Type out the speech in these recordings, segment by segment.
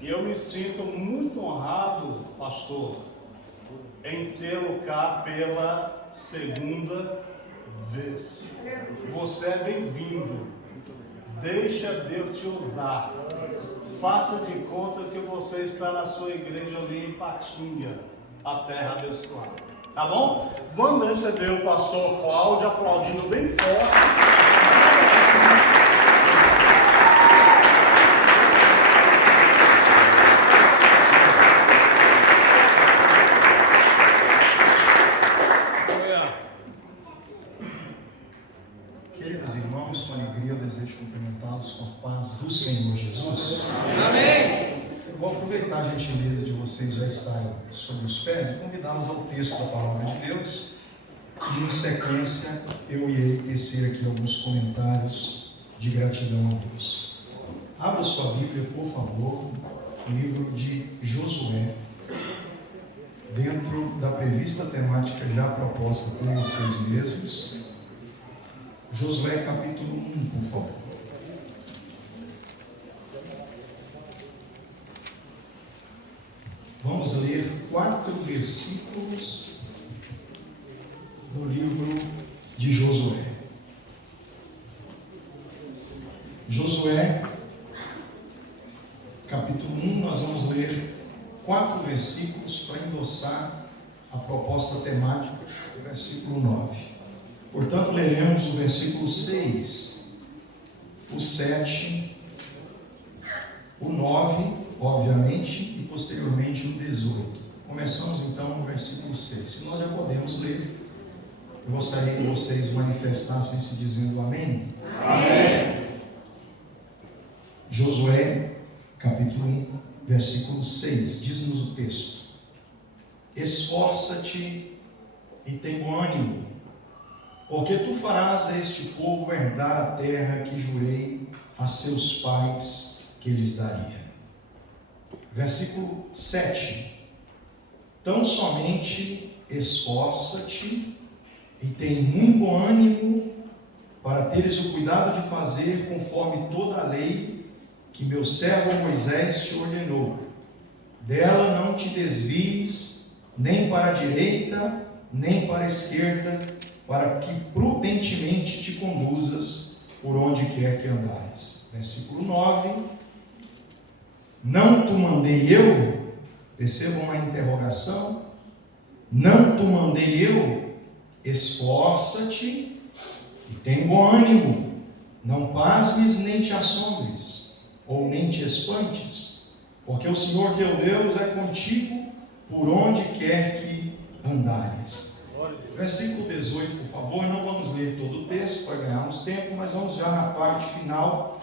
E eu me sinto muito honrado, pastor, em tê-lo cá pela segunda vez. Você é bem-vindo. Deixa Deus te usar. Faça de conta que você está na sua igreja ali em Patinga, a terra abençoada. Tá bom? Vamos receber o pastor Cláudio aplaudindo bem forte. Queridos irmãos, com alegria eu desejo cumprimentá-los com a paz do Senhor Jesus. Amém! Eu vou aproveitar a gentileza de vocês já estarem sobre os pés e convidá-los ao texto da Palavra de Deus. E em sequência eu irei tecer aqui alguns comentários de gratidão a Deus. Abra sua Bíblia, por favor, no livro de Josué, dentro da prevista temática já proposta por vocês mesmos. Josué capítulo 1, por favor. Vamos ler 4 versículos do livro de Josué. Josué, capítulo 1, nós vamos ler 4 versículos para endossar a proposta temática do versículo 9. Portanto, leremos o versículo 6, o 7, o 9, obviamente, e posteriormente o 18. Começamos então no versículo 6. Se nós já podemos ler, eu gostaria que vocês manifestassem-se dizendo amém. Amém! Josué, capítulo 1, versículo 6, diz-nos o texto: Esforça-te e tem bom ânimo, porque tu farás a este povo herdar a terra que jurei a seus pais que lhes daria. Versículo 7. Tão somente esforça-te e tem muito bom ânimo para teres o cuidado de fazer conforme toda a lei que meu servo Moisés te ordenou. Dela não te desvies nem para a direita, nem para a esquerda, para que prudentemente te conduzas por onde quer que andares. Versículo 9. Não te mandei eu? Percebam uma interrogação. Não te mandei eu? Esforça-te e tem bom ânimo. Não pasmes nem te assombres, ou nem te espantes, porque o Senhor teu Deus é contigo por onde quer que andares. Versículo 18, por favor. Não vamos ler todo o texto para ganharmos tempo, mas vamos já na parte final,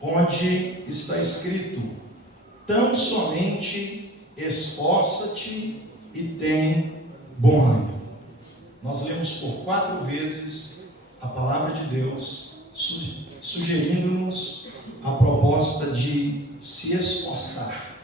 onde está escrito: tão somente esforça-te e tem bom ânimo. Nós lemos por 4 vezes a palavra de Deus, sugerindo-nos a proposta de se esforçar.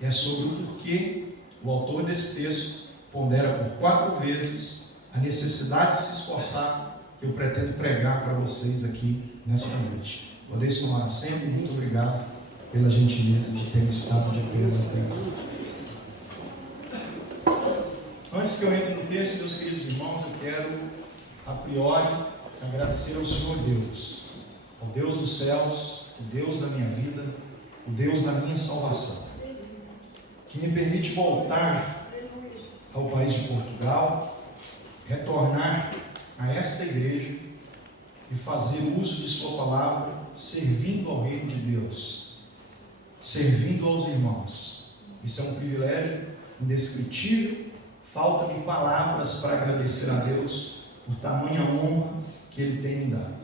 É sobre o porquê o autor desse texto pondera por 4 vezes a necessidade de se esforçar, que eu pretendo pregar para vocês aqui nesta noite. Podem se tomar assento e muito obrigado pela gentileza de terem estado de pé até aqui. Antes que eu entre no texto, meus queridos irmãos, eu quero, a priori, agradecer ao Senhor Deus, ao Deus dos céus, o Deus da minha vida, o Deus da minha salvação, que me permite voltar ao país de Portugal, retornar a esta igreja e fazer uso de sua palavra, servindo ao reino de Deus, servindo aos irmãos. Isso é um privilégio indescritível. Faltam-me palavras para agradecer a Deus por tamanha honra que Ele tem me dado.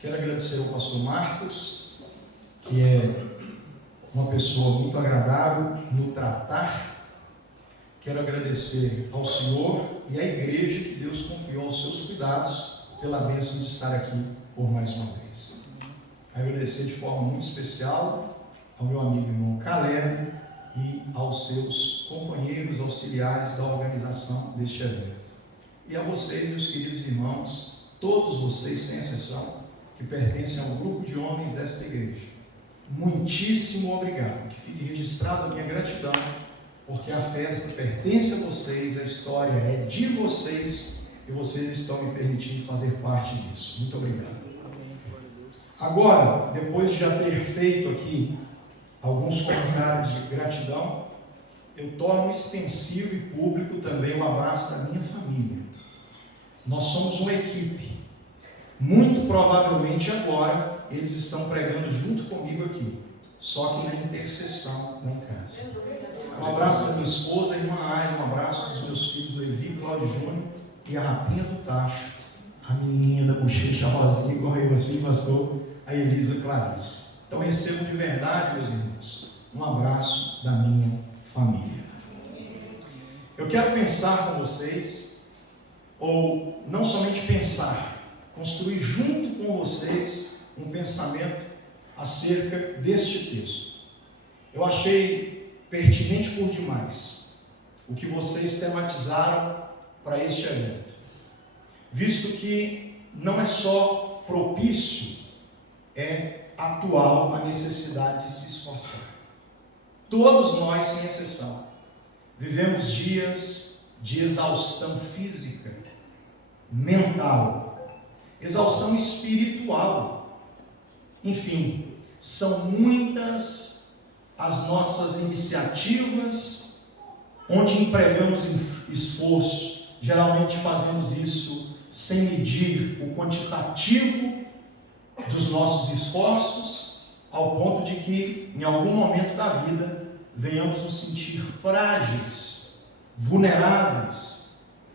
Quero agradecer ao pastor Marcos, que é uma pessoa muito agradável no tratar. Quero agradecer ao Senhor e à igreja que Deus confiou aos seus cuidados pela bênção de estar aqui por mais uma vez. Agradecer de forma muito especial ao meu amigo irmão Caleb e aos seus companheiros auxiliares da organização deste evento. E a vocês, meus queridos irmãos, todos vocês, sem exceção, que pertencem ao grupo de homens desta igreja. muitíssimo obrigado. Que fique registrada a minha gratidão, porque a festa pertence a vocês, a história é de vocês e vocês estão me permitindo fazer parte disso. Muito obrigado. Agora, depois de já ter feito aqui alguns comentários de gratidão, eu torno extensivo e público também o abraço da minha família. Nós somos uma equipe. Muito provavelmente agora eles estão pregando junto comigo aqui, só que na intercessão lá em casa. Um abraço da minha esposa, a irmã Aira, um abraço dos meus filhos Levi, Cláudio Júnior e a rapinha do tacho, a menina da bochecha rosinha, igual eu assim, pastor, a Elisa Clarice. Então recebo de verdade, meus irmãos, um abraço da minha família. Eu quero pensar com vocês, ou não somente pensar, construir junto com vocês um pensamento acerca deste texto. Eu achei pertinente por demais o que vocês tematizaram para este evento, visto que não é só propício, é atual a necessidade de se esforçar. Todos nós, sem exceção, vivemos dias de exaustão física, mental, exaustão espiritual. Enfim, são muitas as nossas iniciativas onde empregamos esforço. Geralmente fazemos isso sem medir o quantitativo dos nossos esforços, ao ponto de que, em algum momento da vida, venhamos nos sentir frágeis, vulneráveis,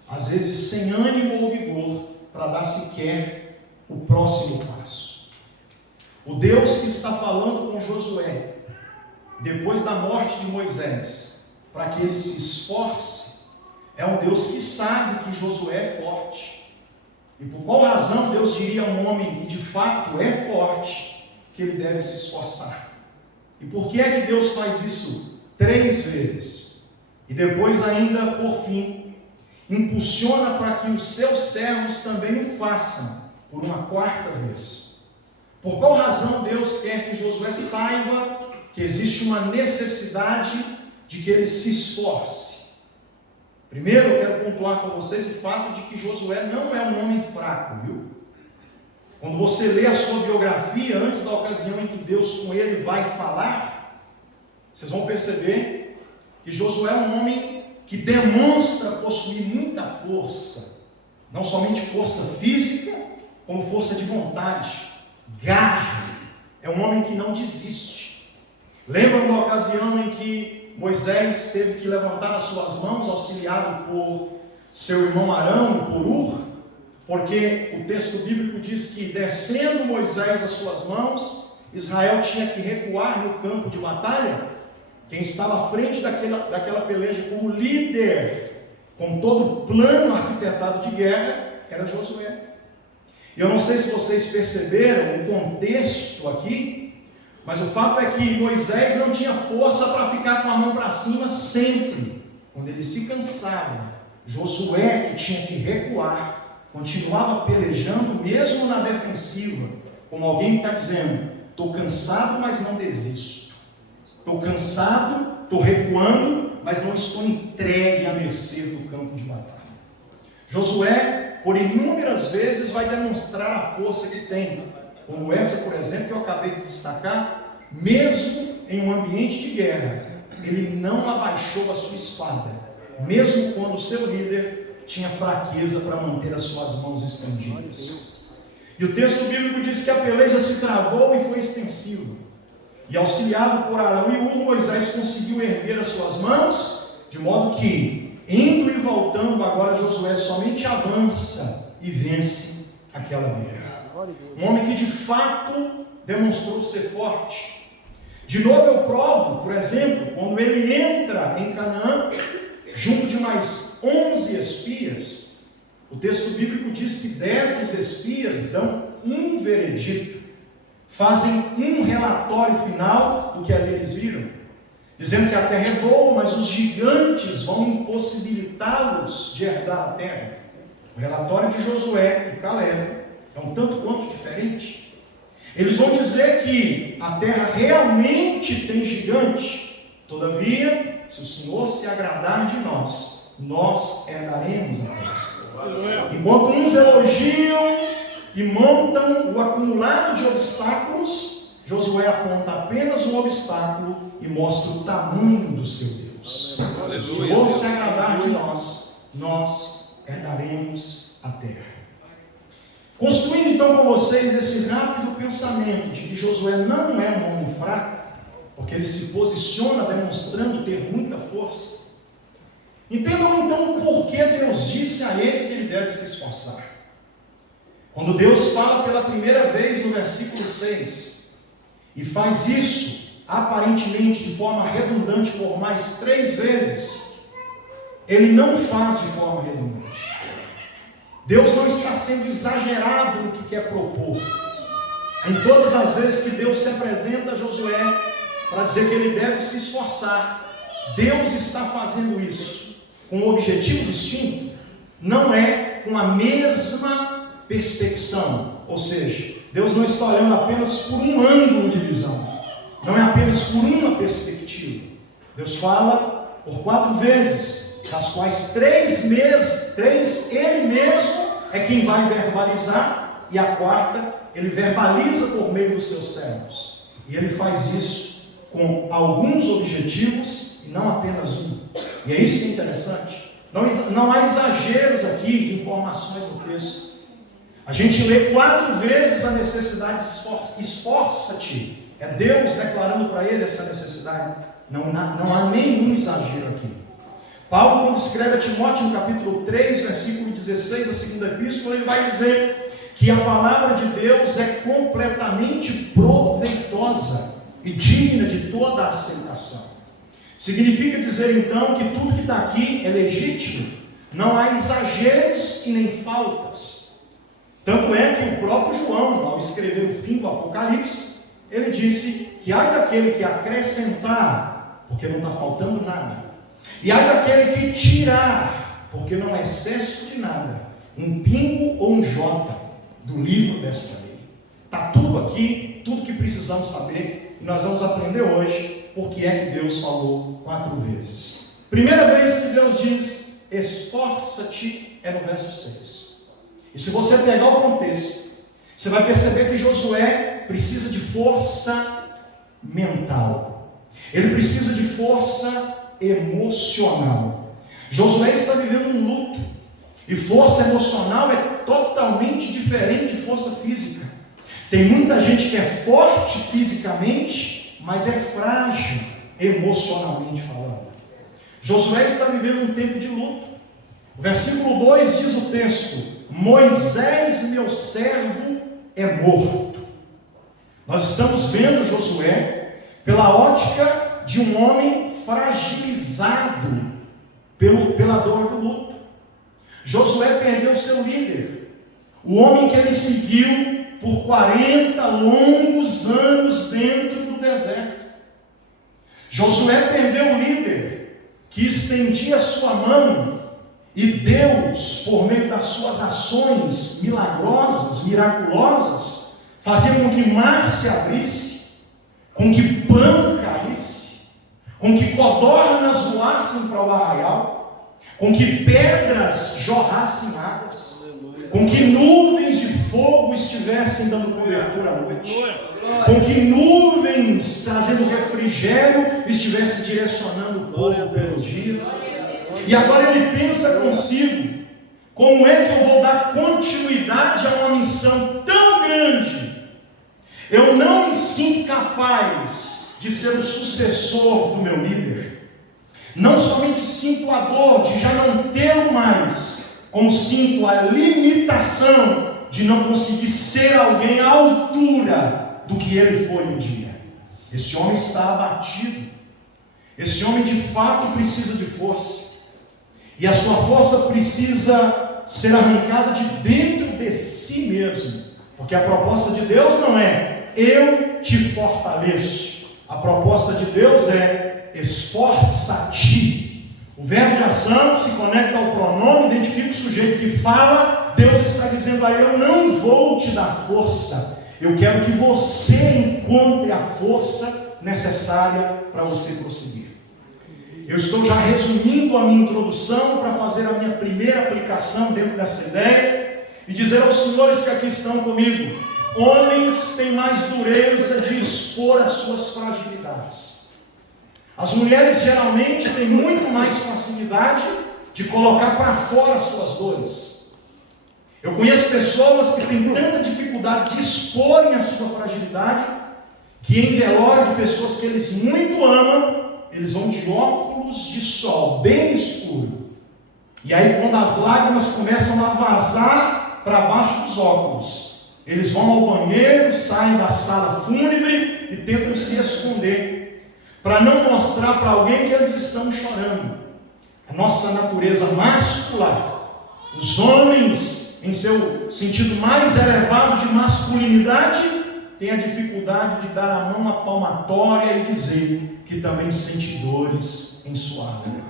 às vezes sem ânimo ou vigor para dar sequer o próximo passo. O Deus que está falando com Josué, depois da morte de Moisés, para que ele se esforce, é um Deus que sabe que Josué é forte. E por qual razão Deus diria a um homem que de fato é forte, que ele deve se esforçar? E por que é que Deus faz isso 3 vezes? E depois ainda, por fim, impulsiona para que os seus servos também o façam, por uma 4ª vez. Por qual razão Deus quer que Josué saiba que existe uma necessidade de que ele se esforce? Primeiro, eu quero pontuar com vocês o fato de que Josué não é um homem fraco, viu? Quando você lê a sua biografia, antes da ocasião em que Deus com ele vai falar, vocês vão perceber que Josué é um homem que demonstra possuir muita força, não somente força física, como força de vontade, garra. É um homem que não desiste. Lembra da ocasião em que Moisés teve que levantar as suas mãos, auxiliado por seu irmão Arão e por Hur, porque o texto bíblico diz que, descendo Moisés as suas mãos, Israel tinha que recuar no campo de batalha. Quem estava à frente daquela peleja como líder, com todo o plano arquitetado de guerra, era Josué. Eu não sei se vocês perceberam o contexto aqui, mas o fato é que Moisés não tinha força para ficar com a mão para cima sempre. Quando ele se cansava, Josué, que tinha que recuar, continuava pelejando mesmo na defensiva, como alguém que está dizendo: estou cansado, mas não desisto. Estou cansado, estou recuando, mas não estou entregue à mercê do campo de batalha. Josué, por inúmeras vezes, vai demonstrar a força que tem, como essa, por exemplo, que eu acabei de destacar. Mesmo em um ambiente de guerra, ele não abaixou a sua espada, mesmo quando o seu líder tinha fraqueza para manter as suas mãos estendidas. E o texto bíblico diz que a peleja se travou e foi extensiva. E auxiliado por Arão e Hur, Moisés conseguiu erguer as suas mãos, de modo que, indo e voltando, agora Josué somente avança e vence aquela guerra. Um homem que de fato demonstrou ser forte. De novo eu provo, por exemplo, quando ele entra em Canaã, junto de mais 11 espias, o texto bíblico diz que 10 dos espias dão um veredito, fazem um relatório final do que ali eles viram, dizendo que a terra é boa, mas os gigantes vão impossibilitá-los de herdar a terra. O relatório de Josué e Caleb é um tanto quanto diferente. Eles vão dizer que a terra realmente tem gigante. Todavia, se o Senhor se agradar de nós, nós herdaremos a terra. Enquanto uns elogiam e montam o acumulado de obstáculos, Josué aponta apenas um obstáculo e mostra o tamanho do seu Deus. Se o Senhor se agradar de nós, nós herdaremos a terra. Construindo então com vocês esse rápido pensamento de que Josué não é um homem fraco, porque ele se posiciona demonstrando ter muita força. Entendam então o porquê Deus disse a ele que ele deve se esforçar. Quando Deus fala pela primeira vez no versículo 6, e faz isso aparentemente de forma redundante por mais 3 vezes, ele não faz de forma redundante. Deus não está sendo exagerado no que quer propor. Em todas as vezes que Deus se apresenta a Josué para dizer que ele deve se esforçar, Deus está fazendo isso com um objetivo distinto, não é com a mesma perspecção. Ou seja, Deus não está olhando apenas por um ângulo de visão, não é apenas por uma perspectiva. Deus fala por 4 vezes, das quais 3 ele mesmo é quem vai verbalizar, e a 4ª ele verbaliza por meio dos seus servos. E ele faz isso com alguns objetivos e não apenas um. E é isso que é interessante. Não há exageros aqui de informações no texto. A gente lê 4 vezes a necessidade de esforça-te. É Deus declarando para ele essa necessidade. Não há nenhum exagero aqui. Paulo, quando escreve a Timóteo no capítulo 3, versículo 16, a segunda epístola, ele vai dizer que a palavra de Deus é completamente proveitosa e digna de toda a aceitação. Significa dizer então que tudo que está aqui é legítimo, não há exageros e nem faltas. Tanto é que o próprio João, ao escrever o fim do Apocalipse, ele disse que ai daquele que acrescentar, porque não está faltando nada, e ai daquele que tirar, porque não é excesso de nada, um pingo ou um jota do livro desta lei. Está tudo aqui, tudo que precisamos saber, e nós vamos aprender hoje porque é que Deus falou 4 vezes. Primeira vez que Deus diz, esforça-te, é no verso 6. E se você pegar o contexto, você vai perceber que Josué precisa de força mental. Ele precisa de força emocional. Josué está vivendo um luto. E força emocional é totalmente diferente de força física. Tem muita gente que é forte fisicamente, mas é frágil emocionalmente falando. Josué está vivendo um tempo de luto. O versículo 2 diz o texto: Moisés, meu servo, é morto. Nós estamos vendo Josué pela ótica de um homem fragilizado pela dor do luto. Josué perdeu seu líder, o homem que ele seguiu por 40 longos anos dentro do deserto. Josué perdeu o líder que estendia sua mão, e Deus, por meio das suas ações milagrosas, miraculosas, fazia com que mar se abrisse, com que pão caísse, com que codornas voassem para o arraial, com que pedras jorrassem águas, com que nuvens de fogo estivessem dando cobertura à noite, com que nuvens trazendo refrigério estivessem direcionando o povo pelo dia. E agora ele pensa consigo: como é que eu vou dar continuidade a uma missão tão grande? Eu não me sinto capaz de ser o sucessor do meu líder. Não somente sinto a dor de já não tê-lo mais, como sinto a limitação de não conseguir ser alguém à altura do que ele foi um dia. Esse homem está abatido. Esse homem de fato precisa de força. E a sua força precisa ser arrancada de dentro de si mesmo. Porque a proposta de Deus não é eu te fortaleço. A proposta de Deus é esforça-te. O verbo de ação se conecta ao pronome, identifica o sujeito que fala. Deus está dizendo a ele: eu não vou te dar força, eu quero que você encontre a força necessária para você prosseguir. Eu estou já resumindo a minha introdução para fazer a minha primeira aplicação dentro dessa ideia e dizer aos senhores que aqui estão comigo: homens têm mais dureza de expor as suas fragilidades. As mulheres geralmente têm muito mais facilidade de colocar para fora as suas dores. Eu conheço pessoas que têm tanta dificuldade de exporem a sua fragilidade, que em velório de pessoas que eles muito amam, eles vão de óculos de sol, bem escuro. E aí quando as lágrimas começam a vazar para baixo dos óculos, eles vão ao banheiro, saem da sala fúnebre e tentam se esconder, para não mostrar para alguém que eles estão chorando. A nossa natureza máscula, os homens, em seu sentido mais elevado de masculinidade, tem a dificuldade de dar a mão à palmatória e dizer que também sente dores em sua alma.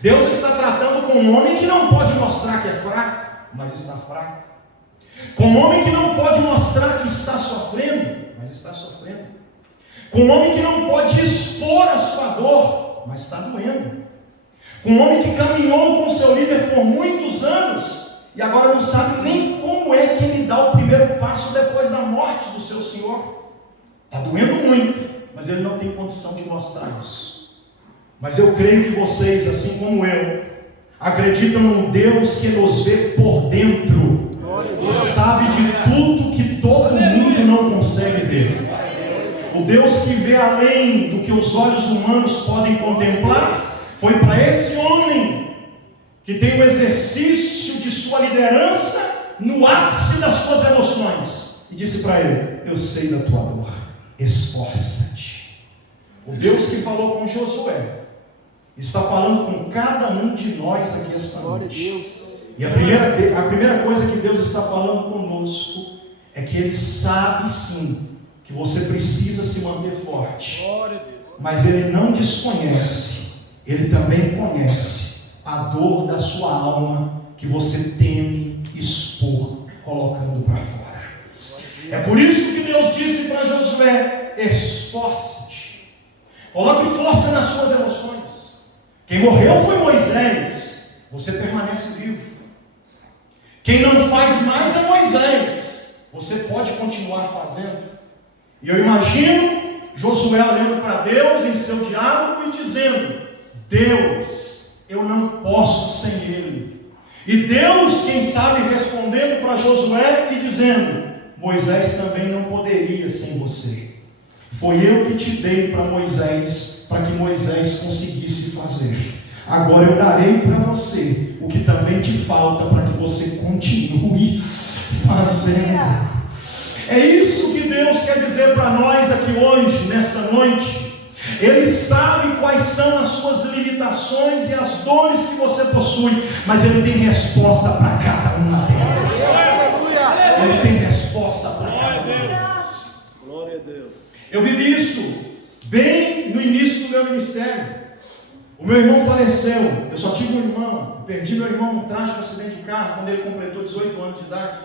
Deus está tratando com um homem que não pode mostrar que é fraco, mas está fraco. Com um homem que não pode mostrar que está sofrendo, mas está sofrendo. Com um homem que não pode expor a sua dor, mas está doendo. Com um homem que caminhou com seu líder por muitos anos e agora não sabe nem como é que ele dá o primeiro passo depois da morte do seu Senhor. Está doendo muito, mas ele não tem condição de mostrar isso. Mas eu creio que vocês, assim como eu, acreditam num Deus que nos vê por dentro e sabe de tudo que todo mundo não consegue ver. O Deus que vê além do que os olhos humanos podem contemplar, foi para esse homem que tem o exercício de sua liderança no ápice das suas emoções e disse para ele: eu sei da tua dor, esforça-te. O Deus que falou com Josué está falando com cada um de nós aqui esta noite. E a primeira coisa que Deus está falando conosco é que Ele sabe sim que você precisa se manter forte, mas Ele não desconhece, Ele também conhece a dor da sua alma que você teme expor, colocando para fora. É por isso que Deus disse para Josué: esforça-te, coloque força nas suas emoções. Quem morreu foi Moisés, você permanece vivo. Quem não faz mais é Moisés, você pode continuar fazendo. E eu imagino Josué olhando para Deus em seu diálogo e dizendo: Deus, eu não posso sem Ele. E Deus, quem sabe, respondendo para Josué e dizendo: Moisés também não poderia sem você. Foi eu que te dei para Moisés, para que Moisés conseguisse fazer. Agora eu darei para você o que também te falta, para que você continue fazendo. É isso que Deus quer dizer para nós aqui hoje, nesta noite. Ele sabe quais são as suas limitações e as dores que você possui, mas Ele tem resposta para cada uma delas. Ele tem resposta para cada uma delas. Glória a Deus. Eu vivi isso bem no início do meu ministério. O meu irmão faleceu, eu só tive um irmão. Eu perdi meu irmão num trágico acidente de carro quando ele completou 18 anos de idade.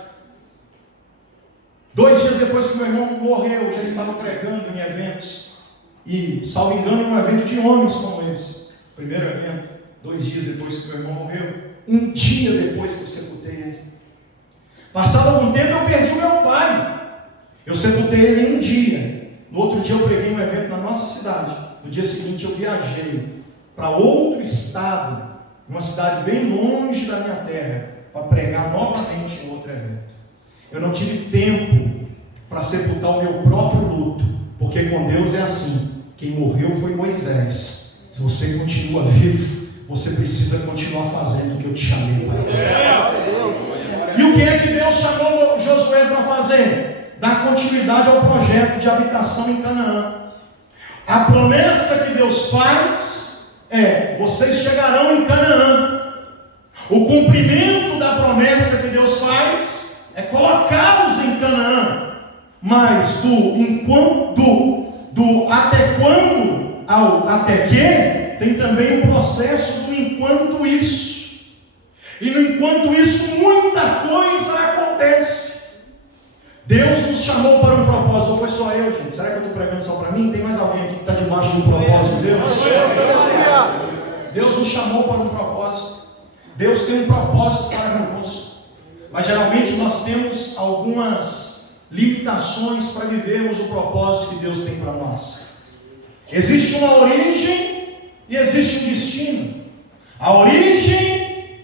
2 dias depois que meu irmão morreu, eu já estava pregando em eventos. E, salvo engano, em um evento de homens como esse. Primeiro evento, 2 dias depois que meu irmão morreu. 1 dia depois que eu sepultei ele. Passado algum tempo eu perdi o meu pai. Eu sepultei ele em 1 dia. No outro dia eu preguei um evento na nossa cidade. No dia seguinte eu viajei para outro estado, uma cidade bem longe da minha terra, para pregar novamente em outro evento. Eu não tive tempo para sepultar o meu próprio luto, porque com Deus é assim: quem morreu foi Moisés. Se você continua vivo, você precisa continuar fazendo o que eu te chamei para fazer. E o que é que Deus chamou Josué para fazer? Dar continuidade ao projeto de habitação em Canaã. A promessa que Deus faz é: vocês chegarão em Canaã. O cumprimento da promessa que Deus faz é colocá-los em Canaã. Mas do até quando ao até que, tem também o processo do enquanto isso. E no enquanto isso, muita coisa acontece. Deus nos chamou para um propósito. Ou foi só eu, gente? Será que eu estou pregando só para mim? Tem mais alguém aqui que está debaixo de um propósito de Deus? Deus nos chamou para um propósito. Deus tem um propósito para conosco. Mas geralmente nós temos algumas limitações para vivermos o propósito que Deus tem para nós. Existe uma origem e existe um destino. A origem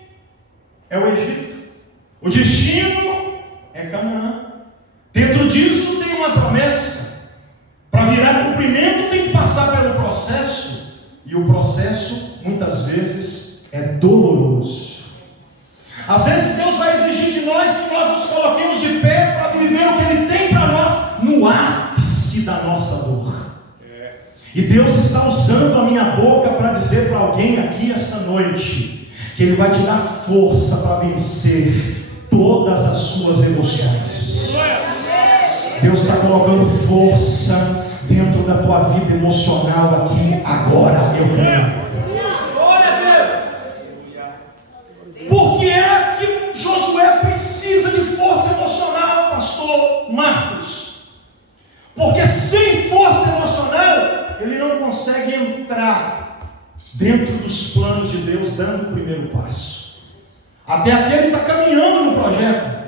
é o Egito. O destino é Canaã. Dentro disso tem uma promessa. Para virar cumprimento tem que passar pelo processo. E o processo muitas vezes é doloroso. Às vezes Deus vai exigir de nós que nós nos coloquemos de pé para viver o que Ele tem para nós no ápice da nossa dor. E Deus está usando a minha boca para dizer para alguém aqui esta noite que Ele vai te dar força para vencer todas as suas emoções. Deus está colocando força dentro da tua vida emocional aqui agora. Eu creio. Por que é que Josué precisa de força emocional, pastor Marcos? Porque sem força emocional ele não consegue entrar dentro dos planos de Deus, dando o primeiro passo. Até aqui ele está caminhando no projeto,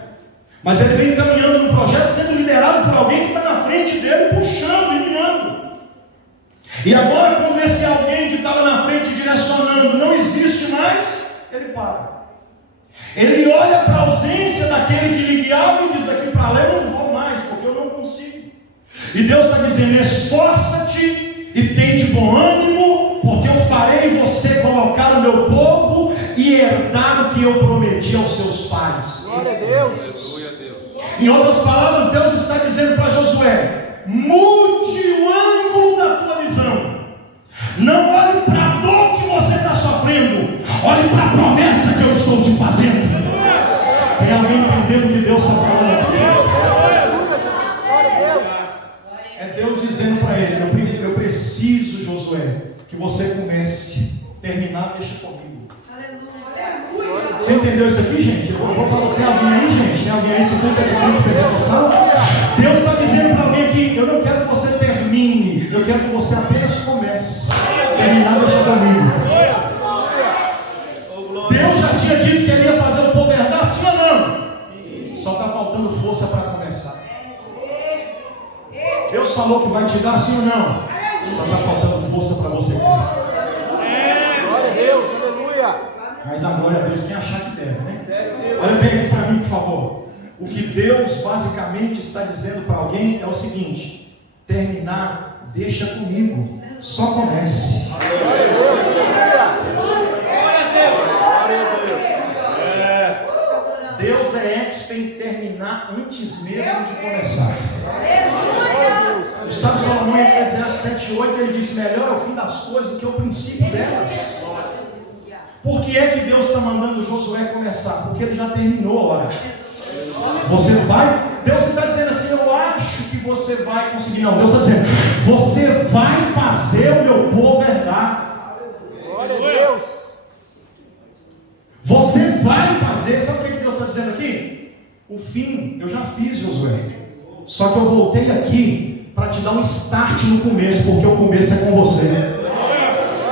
mas ele vem caminhando no projeto sendo liderado por alguém que está na frente dele, puxando e guiando. E agora, quando esse alguém que estava na frente direcionando não existe mais, ele para. Ele olha para a ausência daquele que lhe guiava e diz: daqui para lá eu não vou mais, porque eu não consigo. E Deus está dizendo: esforça-te e tem de bom ânimo, porque eu farei você colocar o meu povo e herdar o que eu prometi aos seus pais. Glória a Deus. Em outras palavras, Deus está dizendo para Josué: mude o ângulo da tua visão. Não olhe para a dor que você está sofrendo, olhe para a promessa que eu estou te fazendo. Tem alguém entendendo o que Deus está falando aqui? É Deus dizendo para ele: eu preciso, Josué, que você comece. Terminar, deixa comigo. Você entendeu isso aqui, gente? Eu vou falar. Tem alguém aí, gente? Tem alguém aí? Você tem que pentecostal? Deus está dizendo para alguém aqui: eu não quero que você termine, eu quero que você apenas comece. Terminar, deixa comigo. Deus já tinha dito que ele ia fazer o povo herdar, sim ou não? Só está faltando força para começar. Deus falou que vai te dar, sim ou não? Só está faltando força para você crer. Glória a Deus, aleluia. Vai dar glória a Deus quem achar que deve, né? Olha bem aqui para mim, por favor. O que Deus basicamente está dizendo para alguém é o seguinte: terminar, deixa comigo, só comece. Glória a Deus, aleluia. Deus é expert em terminar antes mesmo de começar. O sábio Salomão, em Eclesiastes 7:8, ele disse: melhor é o fim das coisas do que o princípio delas. Por que é que Deus está mandando Josué começar? Porque ele já terminou a hora. Você vai? Deus não está dizendo assim: eu acho que você vai conseguir. Não, Deus está dizendo: você vai fazer o meu povo herdar. Glória a Deus. Você vai fazer. Sabe o que Deus está dizendo aqui? O fim eu já fiz, Josué. Só que eu voltei aqui para te dar um start no começo, porque o começo é com você.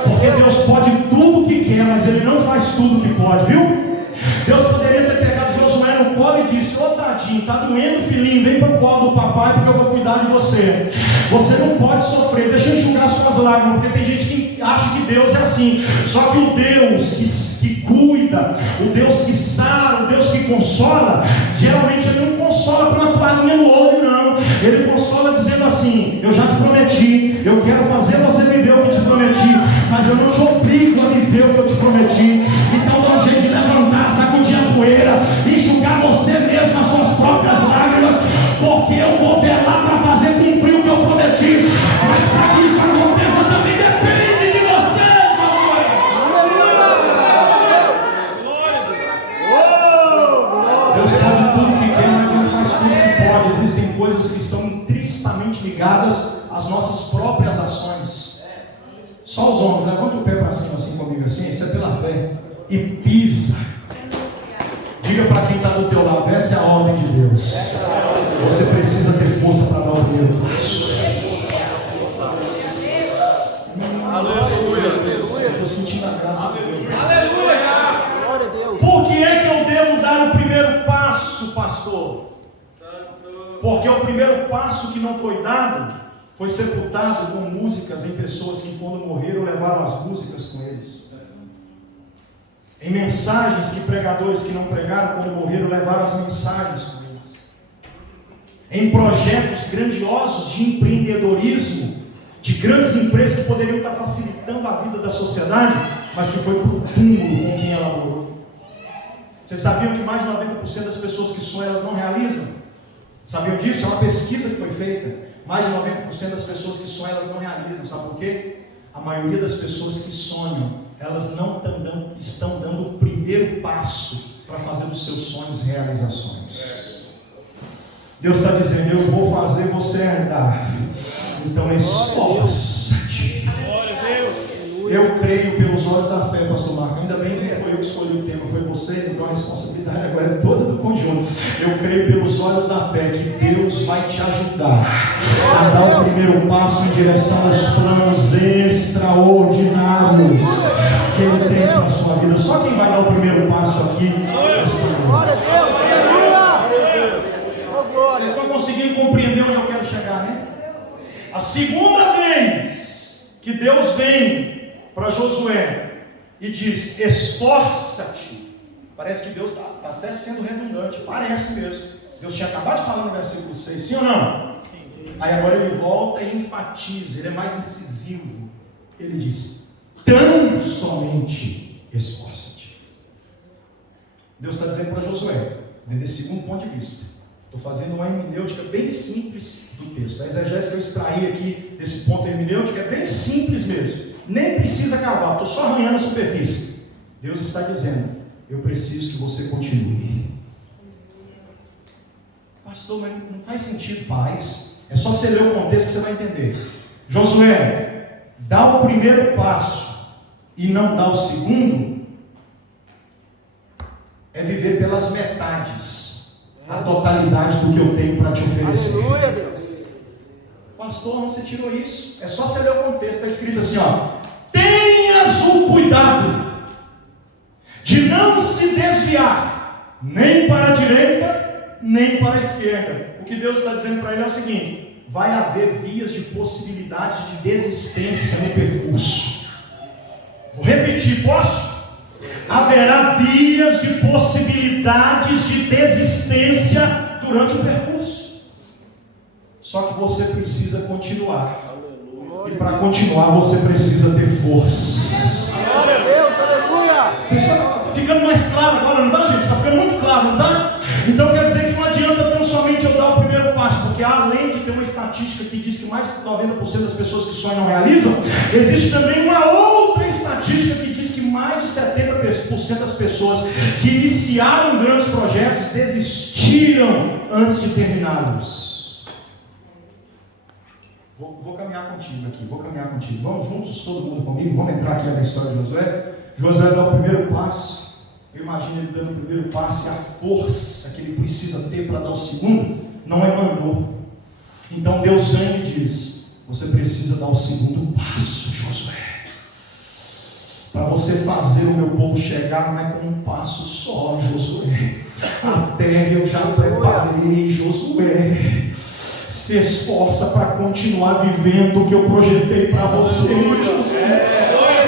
Porque Deus pode tudo o que quer, mas Ele não faz tudo o que pode, viu? Deus poderia ter pegado Josué no colo e disse: ô tadinho, tá doendo, filhinho, vem para o colo do papai porque eu vou cuidar de você. Você não pode sofrer, deixa eu enxugar suas lágrimas, porque tem gente que acha que Deus é assim. Só que o Deus que cuida, o Deus que sara, o Deus que consola, geralmente Ele não consola com uma toalhinha no olho, não. Ele consola dizendo assim: eu já te prometi, eu quero fazer você viver o que te prometi, mas eu não te obrigo a viver o que eu te prometi. Então dá um jeito de levantar, sacudir a poeira, enxugar você mesmo as suas próprias lágrimas, porque eu vou velar para fazer cumprir o que eu prometi. Mas para que isso aconteça também depende de você, Josué. Deus pode tudo que quer, mas Ele faz tudo que pode. Existem coisas que estão intrinsecamente ligadas às nossas próprias ações. Só os homens, levanta o pé para cima assim comigo, assim, isso é pela fé, e pisa. Diga para quem está do teu lado: essa Essa é a ordem de Deus. Você precisa ter força para dar o primeiro passo. Aleluia. Estou sentindo a graça de Deus. Glória a Deus. Por que é que eu devo dar o primeiro passo, pastor? Porque o primeiro passo que não foi dado foi sepultado com músicas em pessoas que, quando morreram, levaram as músicas com eles. Em mensagens que pregadores que não pregaram, quando morreram, levaram as mensagens com eles. Em projetos grandiosos de empreendedorismo, de grandes empresas que poderiam estar facilitando a vida da sociedade, mas que foi para o túmulo com quem ela morou. Vocês sabiam que mais de 90% das pessoas que sonham, elas não realizam? Sabiam disso? É uma pesquisa que foi feita. Mais de 90% das pessoas que sonham, elas não realizam. Sabe por quê? A maioria das pessoas que sonham, elas não estão dando o primeiro passo para fazer dos seus sonhos realizações. Deus está dizendo: eu vou fazer você herdar. Então esforça-te. Eu creio pelos olhos da fé, pastor Marco. Ainda bem que não foi eu que escolhi o tema, foi você, então a responsabilidade agora é toda do conjunto. Eu creio pelos olhos da fé que Deus vai te ajudar a dar o primeiro passo em direção aos planos extraordinários que Ele tem para a sua vida. Só quem vai dar o primeiro passo aqui é o Senhor. Glória a Deus. Aleluia. Oh, glória. Vocês estão conseguindo compreender onde eu quero chegar, né? A segunda vez que Deus vem para Josué e diz: esforça-te. Parece que Deus está até sendo redundante, parece mesmo. Deus tinha acabado de falar no versículo 6, sim ou não? Aí agora ele volta e enfatiza, ele é mais incisivo. Ele diz: tão somente esforça-te. Deus está dizendo para Josué, desse segundo ponto de vista. Estou fazendo uma hermenêutica bem simples do texto. A exegese que eu extraí aqui desse ponto hermenêutico é bem simples mesmo. Nem precisa cavar, estou só arranhando a superfície. Deus está dizendo: eu preciso que você continue. Pastor, mas não faz sentido. Faz. É só você ler o contexto que você vai entender. Josué, dá o primeiro passo e não dá o segundo, é viver pelas metades a totalidade do que eu tenho para te oferecer. Aleluia, Deus. Pastor, onde você tirou isso? É só você ler o contexto, está escrito assim, ó: tenhas o cuidado de não se desviar nem para a direita, nem para a esquerda. O que Deus está dizendo para ele é o seguinte: vai haver vias de possibilidade de desistência no percurso. Vou repetir, posso? Haverá vias de possibilidades de desistência durante o percurso. Só que você precisa continuar. E para continuar você precisa ter força. Glória a Deus, aleluia. Vocês estão ficando mais claro agora, não está, gente? Está ficando muito claro, não está? Então quer dizer que não adianta tão somente eu dar o primeiro passo, porque além de ter uma estatística que diz que mais de 90% das pessoas que sonham não realizam, existe também uma outra estatística que diz que mais de 70% das pessoas que iniciaram grandes projetos desistiram antes de terminá-los. Vou caminhar contigo aqui, Vamos juntos, todo mundo comigo, vamos entrar aqui na história de Josué. Josué dá o primeiro passo. Eu imagino ele dando o primeiro passo e a força que ele precisa ter para dar o segundo não emanou. Então Deus vem e diz: você precisa dar o segundo passo, Josué. Para você fazer o meu povo chegar, não é com um passo só, Josué. A terra eu já preparei, Josué. Se esforça para continuar vivendo o que eu projetei para você, Josué.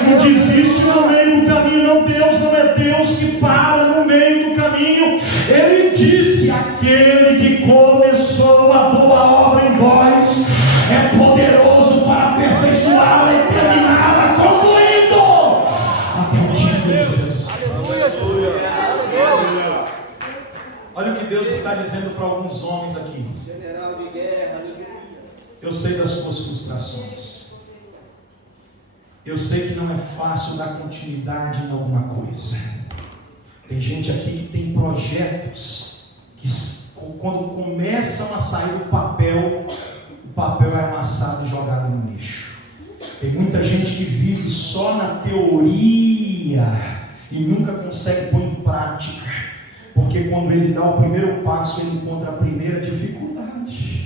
Não desiste no meio do caminho, não. Deus não é Deus que para no meio do caminho. Ele disse: aquele que começou a boa obra em vós é poderoso para aperfeiçoá-la e terminá-la, concluindo até o dia de Jesus. Olha o que Deus está dizendo para alguns homens aqui. General de guerra, eu sei das suas frustrações. Eu sei que não é fácil dar continuidade em alguma coisa. Tem gente aqui que tem projetos que, quando começam a sair do papel, o papel é amassado e jogado no lixo. Tem muita gente que vive só na teoria e nunca consegue pôr em prática. Porque quando ele dá o primeiro passo, ele encontra a primeira dificuldade.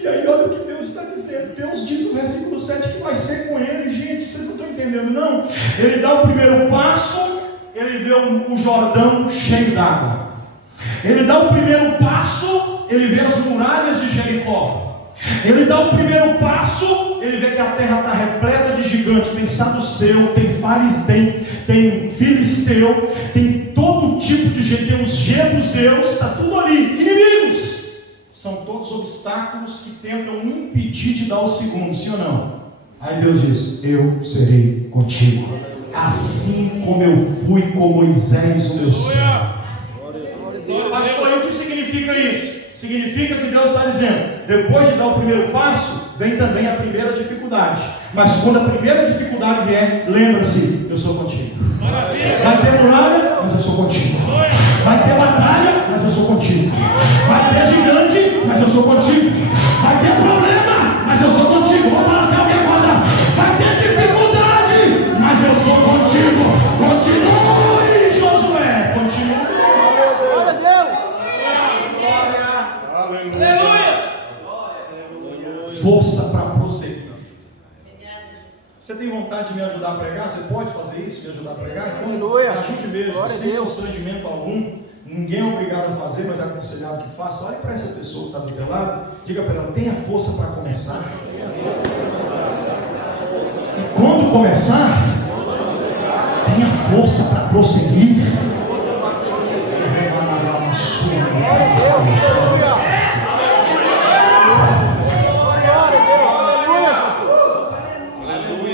E aí olha o que Deus está dizendo. Deus diz no versículo 7 que vai ser com ele. Gente, vocês não estão entendendo não? Ele dá o primeiro passo, ele vê o Jordão cheio d'água. Ele dá o primeiro passo, ele vê as muralhas de Jericó. Ele dá o primeiro passo, ele vê que a terra está repleta de gigantes. Tem saduceu, tem tem filisteu, tem todo tipo de gente, tem os jebuseus, está tudo ali, inimigos. São todos obstáculos que tentam impedir de dar o segundo, sim ou não? Aí Deus diz: eu serei contigo, assim como eu fui com Moisés, o meu servo. Pastor, e o que significa isso? Significa que Deus está dizendo: depois de dar o primeiro passo, vem também a primeira dificuldade. Mas quando a primeira dificuldade vier, lembra-se, eu sou contigo. Vai ter muralha, mas eu sou contigo. Vai ter batalha, mas eu sou contigo. Vai ter gigante, mas eu sou contigo. Vai ter problema, mas eu sou contigo. Vou falar até alguém agora. Vai ter dificuldade, mas eu sou contigo. Continue, Josué. Continue. Glória a Deus. Aleluia. Força para prosseguir. Você tem vontade de me ajudar a pregar? Você pode fazer isso, me ajudar a pregar? Então, Aleluia. ajude mesmo, Glória a sem Deus. constrangimento algum. Ninguém é obrigado a fazer, mas é aconselhado que faça. Olhe para essa pessoa que está do teu lado, diga para ela: tenha força para começar. E quando começar, tenha força para prosseguir. Glória a Deus. Aleluia. Aleluia,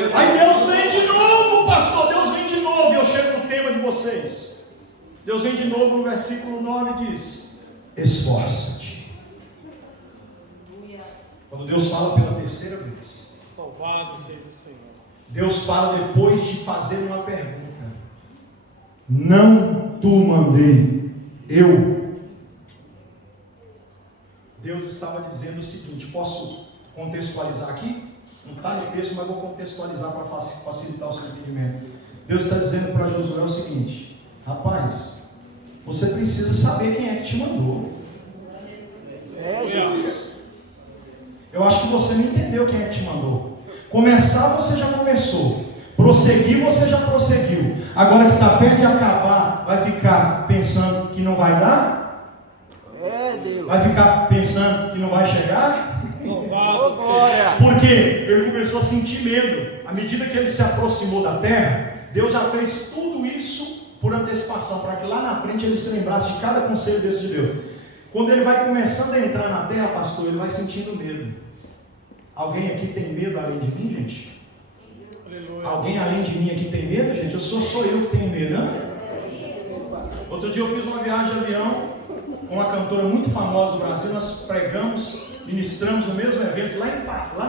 Jesus. Aí Deus vem de novo, pastor. Deus vem de novo. E eu chego no tema de vocês. Deus vem de novo no versículo 9 e diz: esforça-te. Quando Deus fala pela terceira vez, Louvado seja o Senhor. Deus fala depois de fazer uma pergunta: não tu mandei, eu. Deus estava dizendo o seguinte, posso contextualizar aqui? Não está no texto, mas vou contextualizar para facilitar o seu entendimento. Deus está dizendo para Josué o seguinte: rapaz, você precisa saber quem é que te mandou. Jesus. Eu acho que você não entendeu quem é que te mandou. Começar você já começou, prosseguir você já prosseguiu. Agora que está perto de acabar, vai ficar pensando que não vai dar? Deus. Vai ficar pensando que não vai chegar? Louvado seja. Glória. Porque ele começou a sentir medo. À medida que ele se aproximou da terra, Deus já fez tudo isso por antecipação, para que lá na frente ele se lembrasse de cada conselho desse de Deus. Quando ele vai começando a entrar na terra, pastor, ele vai sentindo medo. Alguém aqui tem medo além de mim, gente? Aleluia. Alguém além de mim aqui tem medo, gente? Eu sou eu que tenho medo, né? Outro dia eu fiz uma viagem de avião com uma cantora muito famosa do Brasil. Nós pregamos, ministramos no mesmo evento lá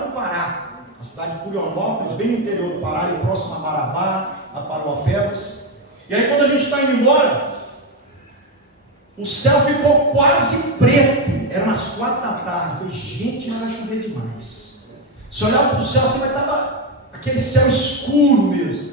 no Pará, na cidade de Curionópolis, bem no interior do Pará, ali próximo a Marabá, a Paruapebas. E aí quando a gente está indo embora, o céu ficou quase preto, eram umas 4 da tarde. Eu falei: gente, mas vai chover demais. Se olhar para o céu, você vai estar aquele céu escuro mesmo.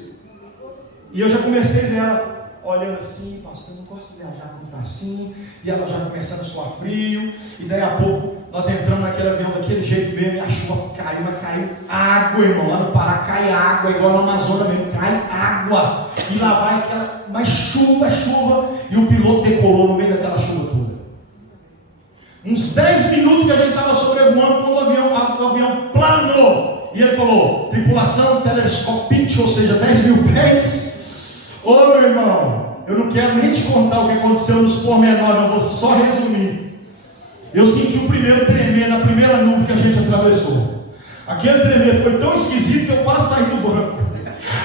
E eu já comecei a ver ela olhando assim: pastor, eu não gosto de viajar quando está assim. E ela já começando a suar frio. E daí a pouco nós entramos naquele avião daquele jeito mesmo. E a chuva caiu, mas caiu água, irmão. Lá no Pará cai água, igual no Amazonas mesmo, cai água. E lá vai aquela, mas chuva. E o piloto decolou no meio daquela chuva toda. Uns 10 minutos que a gente estava sobrevoando, quando o avião planou. E ele falou: tripulação telescopite, ou seja, 10.000 pés. Ô meu irmão, eu não quero nem te contar o que aconteceu nos pormenores, não vou só resumir. Eu senti o primeiro tremer na primeira nuvem que a gente atravessou. Aquele tremer foi tão esquisito que eu quase saí do banco.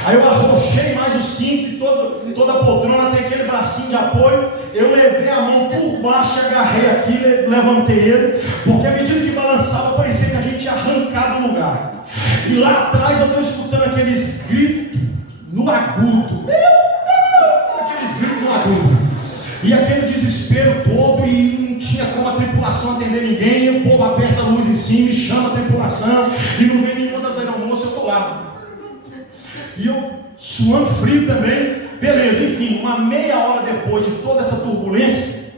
Aí eu arrochei mais o cinto e toda a poltrona tem aquele bracinho de apoio. Eu levei a mão por baixo, agarrei aqui, levantei ele, porque à medida que balançava parecia que a gente ia arrancar do lugar. E lá atrás eu estou escutando aqueles gritos no agudo. Meu Deus! Aqueles gritos no agudo. E aquele desespero todo, e não tinha como a tripulação atender ninguém. E o povo aperta a luz em cima e chama a tripulação, e não vem nenhuma das aeromoças. Eu estou lá. E eu suando frio também, Beleza, enfim, uma meia hora depois de toda essa turbulência,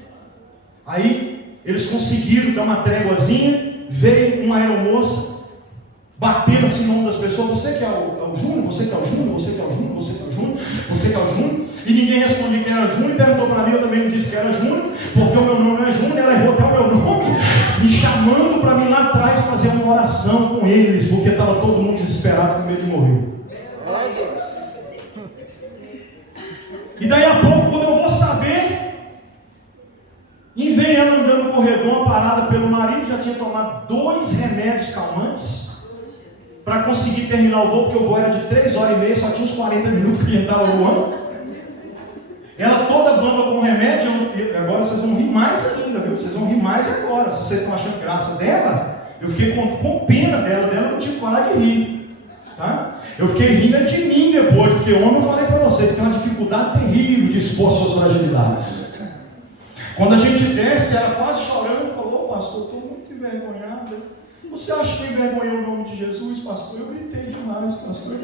aí eles conseguiram dar uma tréguazinha, veio uma aeromoça, batendo assim no ombro das pessoas, você que é o Júnior, você que é o Júnior, você que é o Júnior, você que é o Júnior, você que é o Júnior, e ninguém respondia que era Júnior, perguntou para mim, eu também não disse que era Júnior, porque o meu nome não é Júnior, ela errou até o meu nome, me chamando para mim lá atrás fazer uma oração com eles, porque estava todo mundo desesperado com medo de morrer. E daí a pouco, quando eu vou saber, e vem ela andando no corredor, uma parada pelo marido, já tinha tomado 2 remédios calmantes para conseguir terminar o voo, porque o voo era de 3 horas e meia, só tinha uns 40 minutos que a gente estava voando. Ela toda bamba com remédio, agora vocês vão rir mais ainda, viu? Vocês vão rir mais agora. Se vocês estão achando graça dela, eu fiquei com pena dela eu não tive coragem de rir. Tá? Eu fiquei rindo de mim depois, porque ontem eu falei para vocês, tem uma dificuldade terrível de expor suas fragilidades. Quando a gente desce, ela quase chorando, falou, pastor, estou muito envergonhada. Você acha que envergonhou o nome de Jesus, pastor? Eu gritei demais, pastor.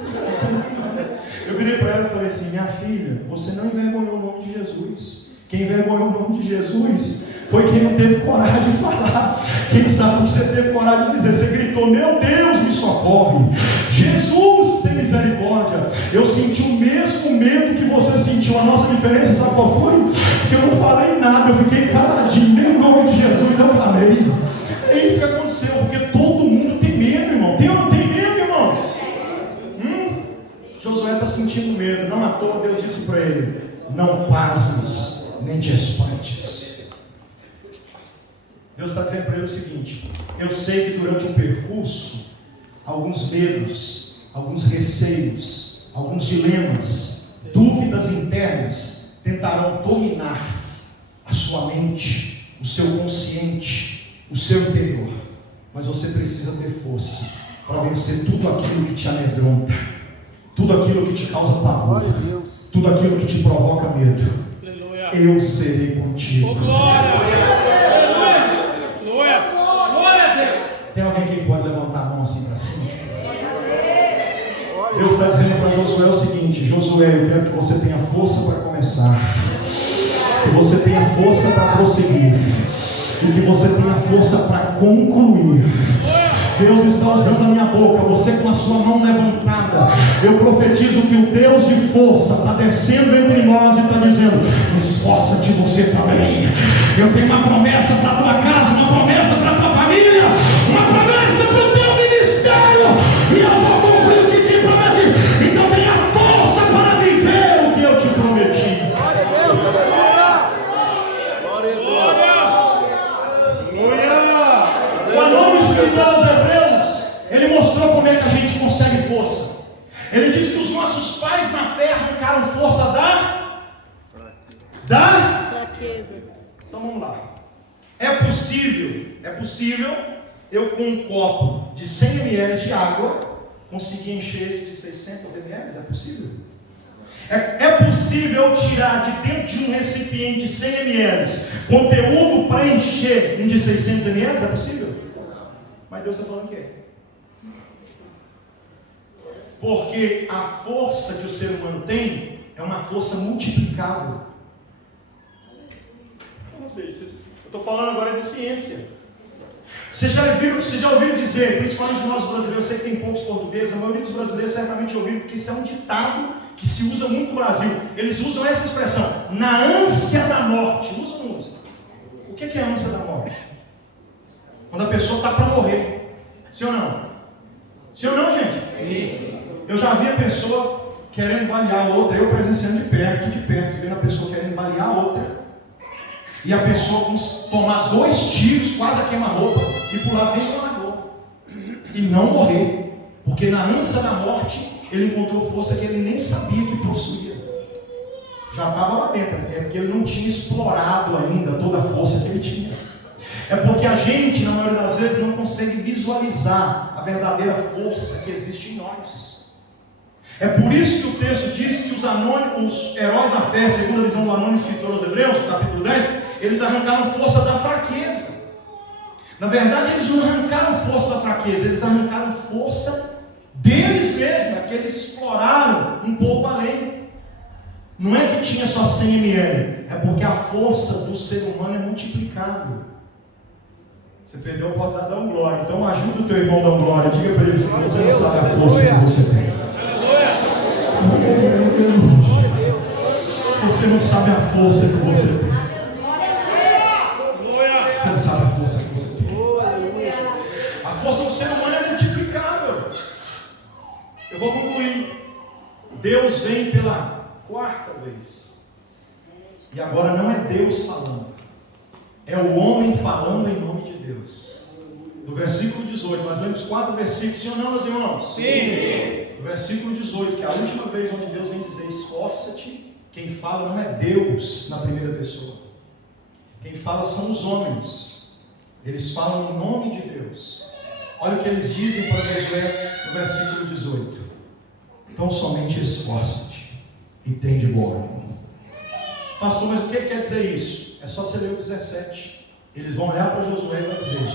Eu virei para ela e falei assim, minha filha, você não envergonhou o nome de Jesus. Quem envergonhou o nome de Jesus foi quem não teve coragem de falar. Quem sabe o que você teve coragem de dizer? Você gritou, meu Deus, me socorre. Jesus, tem misericórdia. Eu senti o mesmo medo que você sentiu. A nossa diferença, sabe qual foi? Que eu não falei nada, eu fiquei caladinho. Nem o nome de Jesus eu falei. É isso que aconteceu, porque todo mundo tem medo, irmão. Tem ou não tem medo, irmãos? Josué está sentindo medo. Não à toa Deus disse para ele, não pasmes, nem te espantes. Deus está dizendo para ele o seguinte, eu sei que durante um percurso, alguns medos, alguns receios, alguns dilemas, dúvidas internas tentarão dominar a sua mente, o seu consciente, o seu interior. Mas você precisa ter força para vencer tudo aquilo que te amedronta, tudo aquilo que te causa pavor, tudo aquilo que te provoca medo. Aleluia. Eu serei contigo. Oh, glória! Tem alguém que pode levantar a mão assim para cima? Deus está dizendo para Josué o seguinte, Josué, eu quero que você tenha força para começar, que você tenha força para prosseguir, e que você tenha força para concluir. Deus está usando a minha boca, você com a sua mão levantada, eu profetizo que o Deus de força está descendo entre nós e está dizendo, esforça-te você também. Eu tenho uma promessa para a tua casa, uma promessa para a tua família, uma promessa para o teu ministério, e eu vou cumprir o que te prometi. Então tenha força para viver o que eu te prometi. Glória a Deus, glória a Deus. O anônimo escritor aos Hebreus, ele mostrou como é que a gente consegue força. Ele disse que os nossos pais na fé arrancaram força da fraqueza. Então vamos lá. É possível eu com um copo de 100 ml de água conseguir encher esse de 600 ml? É possível? É possível tirar de dentro de um recipiente de 100 ml conteúdo para encher um de 600 ml? É possível? Mas Deus está falando que é. Porque a força que o ser humano tem é uma força multiplicável. Ou seja, eu estou falando agora de ciência. Vocês já ouviram dizer, principalmente nós brasileiros, eu sei que tem poucos portugueses, a maioria dos brasileiros certamente ouviram, porque isso é um ditado que se usa muito no Brasil. Eles usam essa expressão, na ânsia da morte. Usa ou não usa? O que é a ânsia da morte? Quando a pessoa está para morrer. Sim ou não? Sim ou não, gente? Sim. Eu já vi a pessoa querendo balear a outra, eu presenciando de perto, vendo a pessoa querendo balear a outra, e a pessoa tomar 2 tiros, quase a queima-roupa, e pular dentro da lagoa, e não morrer, porque na ânsia da morte, ele encontrou força que ele nem sabia que possuía, já estava lá dentro, é porque ele não tinha explorado ainda toda a força que ele tinha. É porque a gente, na maioria das vezes, não consegue visualizar a verdadeira força que existe em nós. É por isso que o texto diz que os heróis da fé, segundo a visão do anônimo escritor aos Hebreus, capítulo 10, eles arrancaram força da fraqueza. Na verdade, eles não arrancaram força da fraqueza, eles arrancaram força deles mesmos, é que eles exploraram um pouco além. Não é que tinha só 100 ml, é porque a força do ser humano é multiplicável. Você perdeu, pode dar um glória. Então ajuda o teu irmão a dar um glória. Diga para ele se você não sabe a força que você tem. Você não sabe a força que você tem. Você não sabe a força que você tem. A força do ser humano é multiplicável. Eu vou concluir. Deus vem pela 4ª vez. E agora não é Deus falando. É o homem falando em nome de Deus. Do versículo 18, nós lemos 4 versículos, sim ou não, meus irmãos? Sim. Do versículo 18, que é a última vez onde Deus vem dizer: esforça-te. Quem fala não é Deus na primeira pessoa. Quem fala são os homens. Eles falam em nome de Deus. Olha o que eles dizem para Josué no versículo 18: então somente esforça-te e tem de boa ânimo. Pastor, mas o que quer dizer isso? É só você ler o 17. Eles vão olhar para Josué e vão dizer: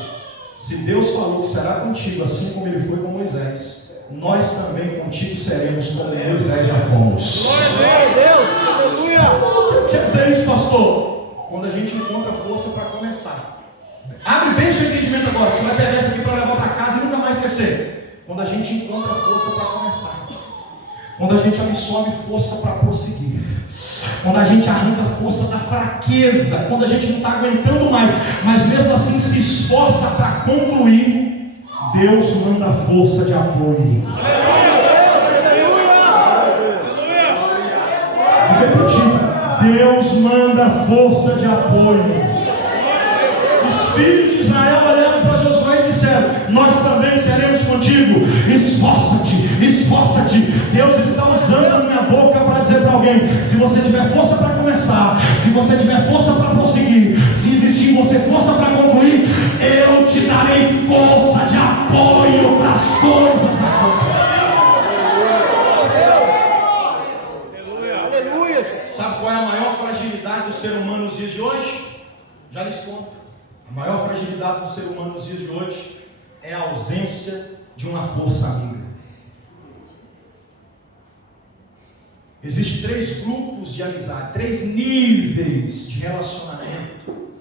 se Deus falou que será contigo assim como ele foi com Moisés, nós também contigo seremos como Moisés já fomos. Glória a Deus, aleluia. O que quer dizer isso, pastor? Quando a gente encontra força para começar. Abre bem o seu entendimento agora, que você vai pegar isso aqui para levar para casa e nunca mais esquecer. Quando a gente encontra força para começar. Quando a gente absorve força para prosseguir. Quando a gente arranca força da fraqueza. Quando a gente não está aguentando mais, mas mesmo assim se esforça para concluir, Deus manda força de apoio. Vou repetir: Deus manda força de apoio. Os filhos de Israel olharam para Josué e disseram: nós também seremos contigo. Esforça-te, esforça-te. Deus está usando a minha boca para dizer para alguém: se você tiver força para começar, se você tiver força para prosseguir, se existir em você força para concluir, eu te darei força de apoio para as coisas acontecerem. Aleluia. Sabe qual é a maior fragilidade do ser humano nos dias de hoje? Já lhes conto. A maior fragilidade do ser humano nos dias de hoje é a ausência de uma força amiga. Existem 3 grupos de amizade, 3 níveis de relacionamento.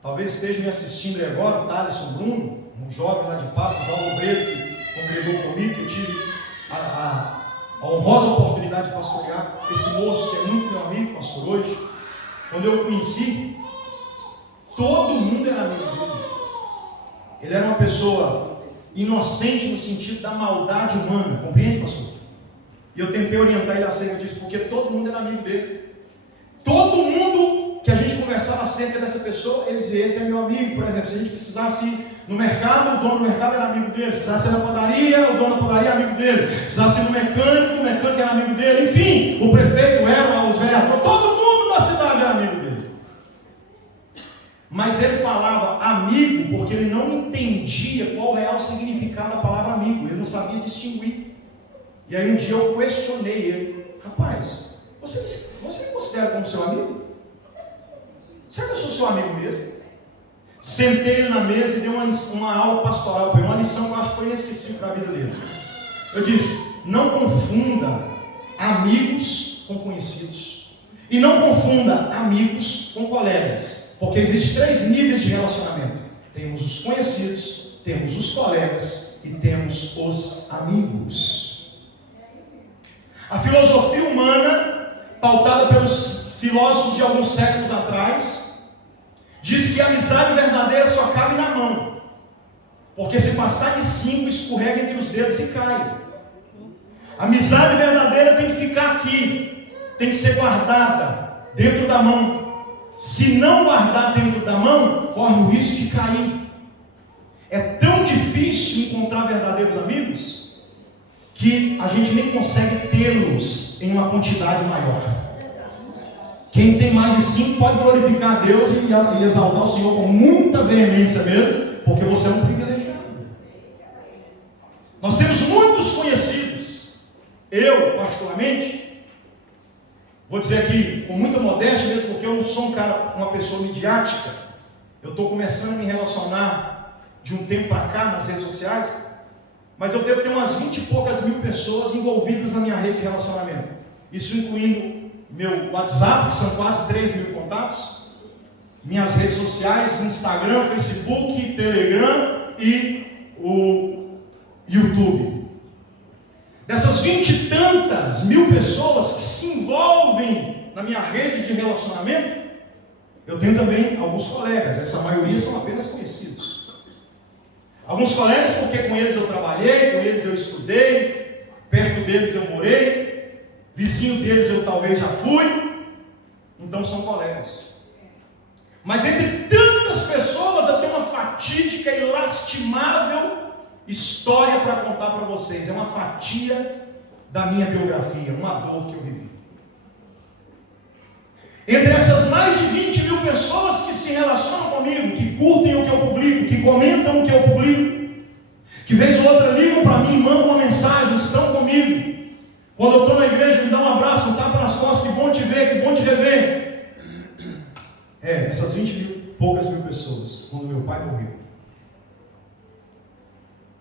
Talvez esteja me assistindo aí agora o Thaleson Bruno, um jovem lá de Papo, um jovem obreiro que congregou comigo, que eu tive a honrosa oportunidade de pastorear esse moço que é muito meu amigo, pastor, hoje. Quando eu o conheci, todo mundo era amigo dele. Ele era uma pessoa inocente no sentido da maldade humana, compreende, pastor? E eu tentei orientar ele acerca disso, porque todo mundo era amigo dele. Todo mundo que a gente conversava acerca dessa pessoa, ele dizia: esse é meu amigo. Por exemplo, se a gente precisasse ir no mercado, o dono do mercado era amigo dele. Se precisasse ir na padaria, o dono da padaria era amigo dele. Se precisasse ir no mecânico, o mecânico era amigo dele. Enfim, o prefeito era, os vereadores, todo mundo da cidade era amigo dele. Mas ele falava amigo porque ele não entendia qual o real significado da palavra amigo. Ele não sabia distinguir. E aí um dia eu questionei ele: rapaz, você me considera como seu amigo? Será que eu sou seu amigo mesmo? Sentei ele na mesa e dei uma aula pastoral para ele, uma lição que eu acho que foi inesquecível para a vida dele. Eu disse: não confunda amigos com conhecidos. E não confunda amigos com colegas. Porque existem 3 níveis de relacionamento. Temos os conhecidos, temos os colegas e temos os amigos. A filosofia humana, pautada pelos filósofos de alguns séculos atrás, diz que a amizade verdadeira só cabe na mão. Porque se passar de 5, escorrega entre os dedos e cai. A amizade verdadeira tem que ficar aqui, tem que ser guardada dentro da mão. Se não guardar dentro da mão, corre o risco de cair. É tão difícil encontrar verdadeiros amigos que a gente nem consegue tê-los em uma quantidade maior. Quem tem mais de 5 pode glorificar a Deus e exaltar o Senhor com muita veemência mesmo, porque você é um privilegiado. Nós temos muitos conhecidos. Eu, particularmente, vou dizer aqui com muita modéstia mesmo, porque eu não sou uma pessoa midiática. Eu estou começando a me relacionar de um tempo para cá nas redes sociais. mas eu devo ter umas 20 e poucas mil pessoas envolvidas na minha rede de relacionamento. Isso incluindo meu WhatsApp, que são quase 3 mil contatos, minhas redes sociais, Instagram, Facebook, Telegram e o YouTube. Dessas 20 e tantas mil pessoas que se envolvem na minha rede de relacionamento, eu tenho também alguns colegas, essa maioria são apenas conhecidos. Alguns colegas porque com eles eu trabalhei, com eles eu estudei, perto deles eu morei, vizinho deles eu talvez já fui, então são colegas. Mas entre tantas pessoas eu tenho uma fatídica e lastimável história para contar para vocês. É uma fatia da minha biografia, uma dor que eu vivi. Entre essas mais de 20 mil pessoas que se relacionam comigo, que curtem o que eu publico, que comentam o que eu publico, que vez ou outra ligam para mim, mandam uma mensagem, estão comigo. Quando eu estou na igreja, me dão um abraço, um tapa nas costas, que bom te ver, que bom te rever. Essas 20 mil, poucas mil pessoas, quando meu pai morreu,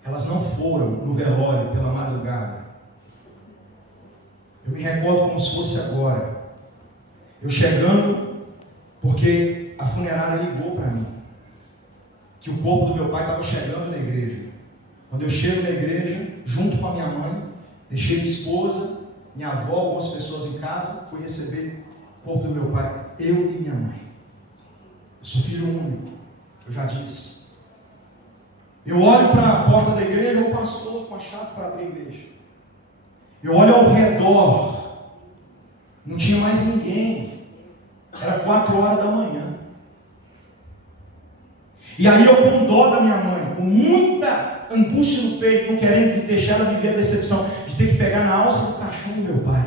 elas não foram no velório pela madrugada. Eu me recordo como se fosse agora. Eu chegando, porque a funerária ligou para mim, que o corpo do meu pai estava chegando na igreja. Quando eu chego na igreja, junto com a minha mãe, deixei minha esposa, minha avó, algumas pessoas em casa, fui receber o corpo do meu pai, eu e minha mãe. Eu sou filho único, eu já disse. Eu olho para a porta da igreja, o pastor com a chave para abrir a igreja. Eu olho ao redor, não tinha mais ninguém. Era 4 horas da manhã. E aí eu com dó da minha mãe, com muita angústia no peito, não querendo deixar ela viver a decepção de ter que pegar na alça do caixão do meu pai.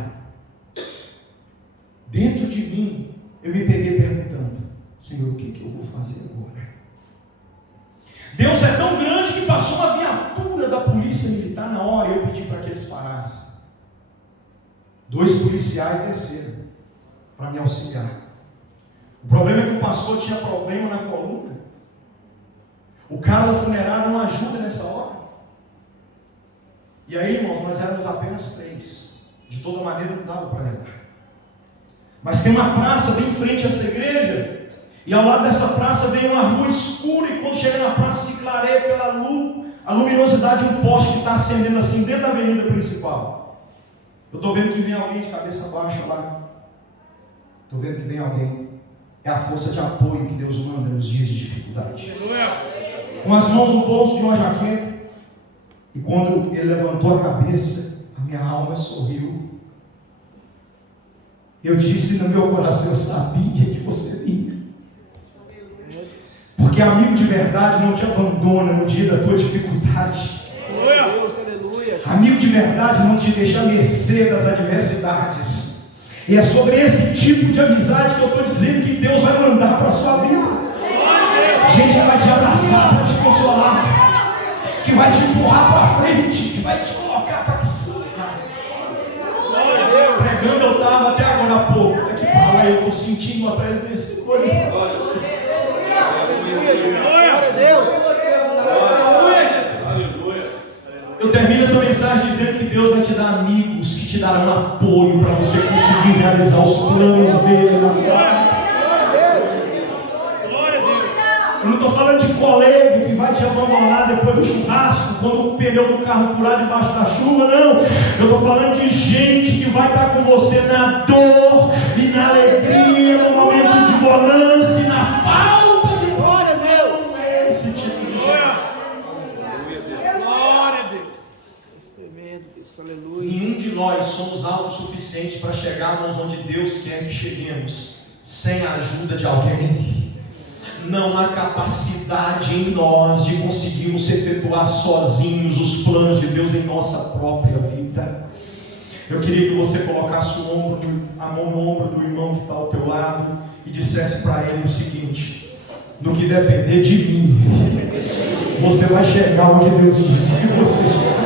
Dentro de mim, eu me peguei perguntando: Senhor, o que eu vou fazer agora? Deus é tão grande que passou uma viatura da polícia militar na hora e eu pedi para que eles parassem. 2 policiais desceram para me auxiliar. O problema é que o pastor tinha problema na coluna. O cara da funerária não ajuda nessa hora. E aí, irmãos, nós éramos apenas 3. De toda maneira não dava para levar. Mas tem uma praça bem em frente a essa igreja. E ao lado dessa praça vem uma rua escura. E quando chega na praça se clareia pela luz, a luminosidade de um poste que está acendendo assim dentro da avenida principal. Eu estou vendo que vem alguém de cabeça baixa lá. Estou vendo que vem alguém. É a força de apoio que Deus manda nos dias de dificuldade. Com as mãos no bolso de uma jaqueta. E quando ele levantou a cabeça, a minha alma sorriu. Eu disse no meu coração: eu sabia que você vinha. Porque amigo de verdade não te abandona no dia da tua dificuldade. Amigo de verdade não te deixa à mercê das adversidades. E é sobre esse tipo de amizade que eu estou dizendo que Deus vai mandar para a sua vida. Gente que vai te abraçar para te consolar, que vai te empurrar para frente, que vai te colocar para cima. Pregando eu estava até agora há pouco, daqui para lá eu estou sentindo uma presença. Glória a Deus. Eu termino essa mensagem dizendo que Deus vai te dar amigos que te darão apoio para você conseguir realizar os planos dele na sua vida. Eu não estou falando de colega que vai te abandonar depois do churrasco, quando o pneu do carro furar debaixo da chuva, não. Eu estou falando de gente que vai estar com você na dor e na alegria, no momento de bonança e na falta de glória a Deus. Esse tipo de gente. Nenhum de nós somos autossuficientes para chegarmos onde Deus quer que cheguemos sem a ajuda de alguém. Não há capacidade em nós de conseguirmos efetuar sozinhos os planos de Deus em nossa própria vida. Eu queria que você colocasse a mão no ombro do irmão que está ao teu lado e dissesse para ele o seguinte: no que depender de mim, você vai chegar onde Deus disse que você chega.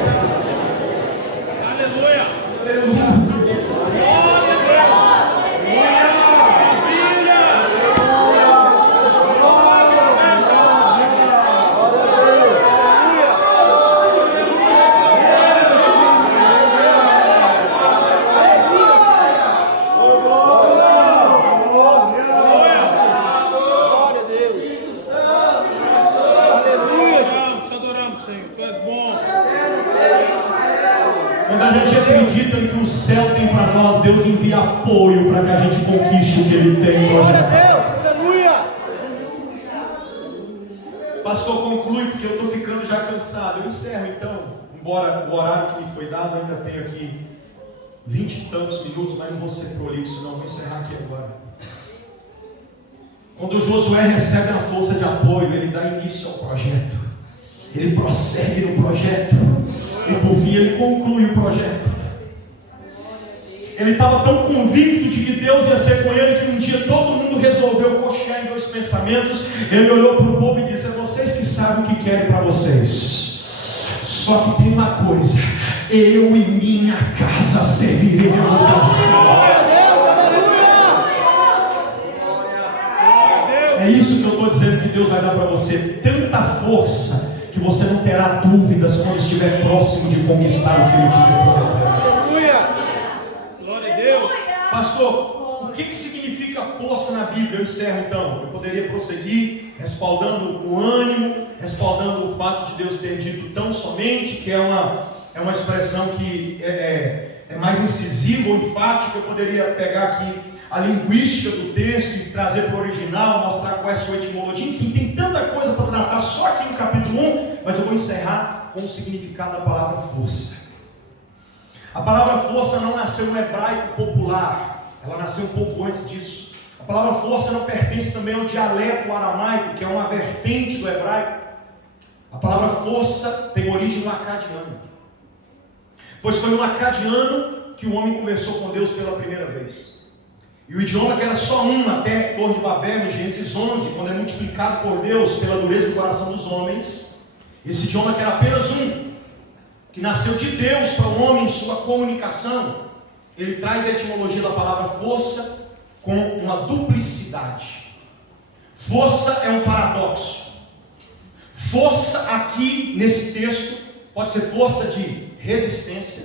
Quando a gente acredita no que o céu tem para nós, Deus envia apoio para que a gente conquiste o que Ele tem. Glória a Deus, aleluia. Pastor, conclui, porque eu estou ficando já cansado. Eu encerro então, embora o horário que me foi dado, eu ainda tenho aqui 20 e tantos minutos, mas não vou ser prolixo não, vou encerrar aqui agora. Quando Josué recebe a força de apoio, ele dá início ao projeto, ele prossegue no projeto, e por fim ele conclui o projeto. Ele estava tão convicto de que Deus ia ser com ele, que um dia todo mundo resolveu coxear em dois pensamentos. Ele olhou para o povo e disse: é vocês que sabem o que querem para vocês, só que tem uma coisa: eu e minha casa serviremos ao Senhor. Glória a Deus, aleluia. É isso que eu estou dizendo que Deus vai dar para você. Tanta força que você não terá dúvidas quando estiver próximo de conquistar o que Ele te deu. Aleluia. Glória a Deus. Pastor, o que significa força na Bíblia? Eu encerro então. Eu poderia prosseguir respaldando o ânimo, respaldando o fato de Deus ter dito tão somente, que é uma expressão que é mais incisiva ou enfática. Eu poderia pegar aqui a linguística do texto e trazer para o original, mostrar qual é a sua etimologia. Enfim, tem tanta coisa para tratar só aqui no capítulo 1, mas eu vou encerrar com o significado da palavra força. A palavra força não nasceu no hebraico popular, ela nasceu um pouco antes disso. A palavra força não pertence também ao dialeto aramaico, que é uma vertente do hebraico. A palavra força tem origem no acadiano, pois foi no acadiano que o homem conversou com Deus pela primeira vez. E o idioma que era só um até Torre de Babel, em Gênesis 11, quando é multiplicado por Deus pela dureza do coração dos homens, esse idioma que era apenas um, que nasceu de Deus para o homem em sua comunicação, ele traz a etimologia da palavra força com uma duplicidade. Força é um paradoxo. Força aqui nesse texto pode ser força de resistência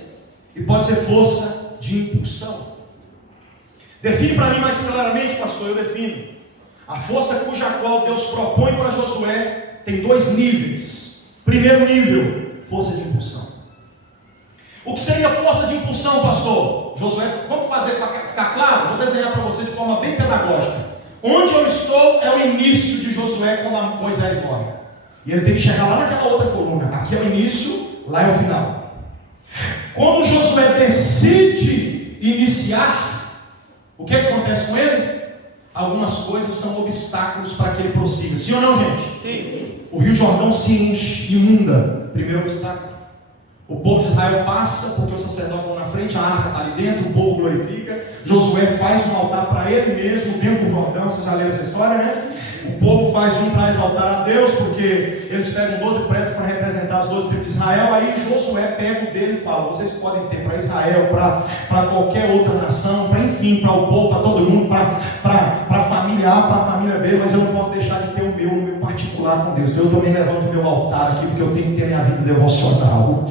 e pode ser força de impulsão. Define para mim mais claramente, pastor. Eu defino. A força cuja qual Deus propõe para Josué tem dois níveis. Primeiro nível, força de impulsão. O que seria força de impulsão, pastor? Josué, vamos fazer para ficar claro? Vou desenhar para você de forma bem pedagógica. Onde eu estou é o início de Josué quando Moisés morre. E ele tem que chegar lá naquela outra coluna. Aqui é o início, lá é o final. Quando Josué decide iniciar, o que acontece com ele? Algumas coisas são obstáculos para que ele prossiga. Sim ou não, gente? Sim. O Rio Jordão se enche, inunda. Primeiro obstáculo. O povo de Israel passa, porque os sacerdotes vão na frente, a arca está ali dentro, o povo glorifica. Josué faz um altar para ele mesmo, dentro do Jordão. Vocês já leram essa história, né? O povo faz um para exaltar a Deus, porque eles pegam 12 prédios para representar as 12 tribos de Israel. Aí Josué pega o dele e fala: vocês podem ter para Israel, para qualquer outra nação, para enfim, para o povo, para todo mundo, para a família A, para a família B, mas eu não posso deixar de ter o meu particular com Deus. Então eu também levanto o meu altar aqui, porque eu tenho que ter minha vida devocional.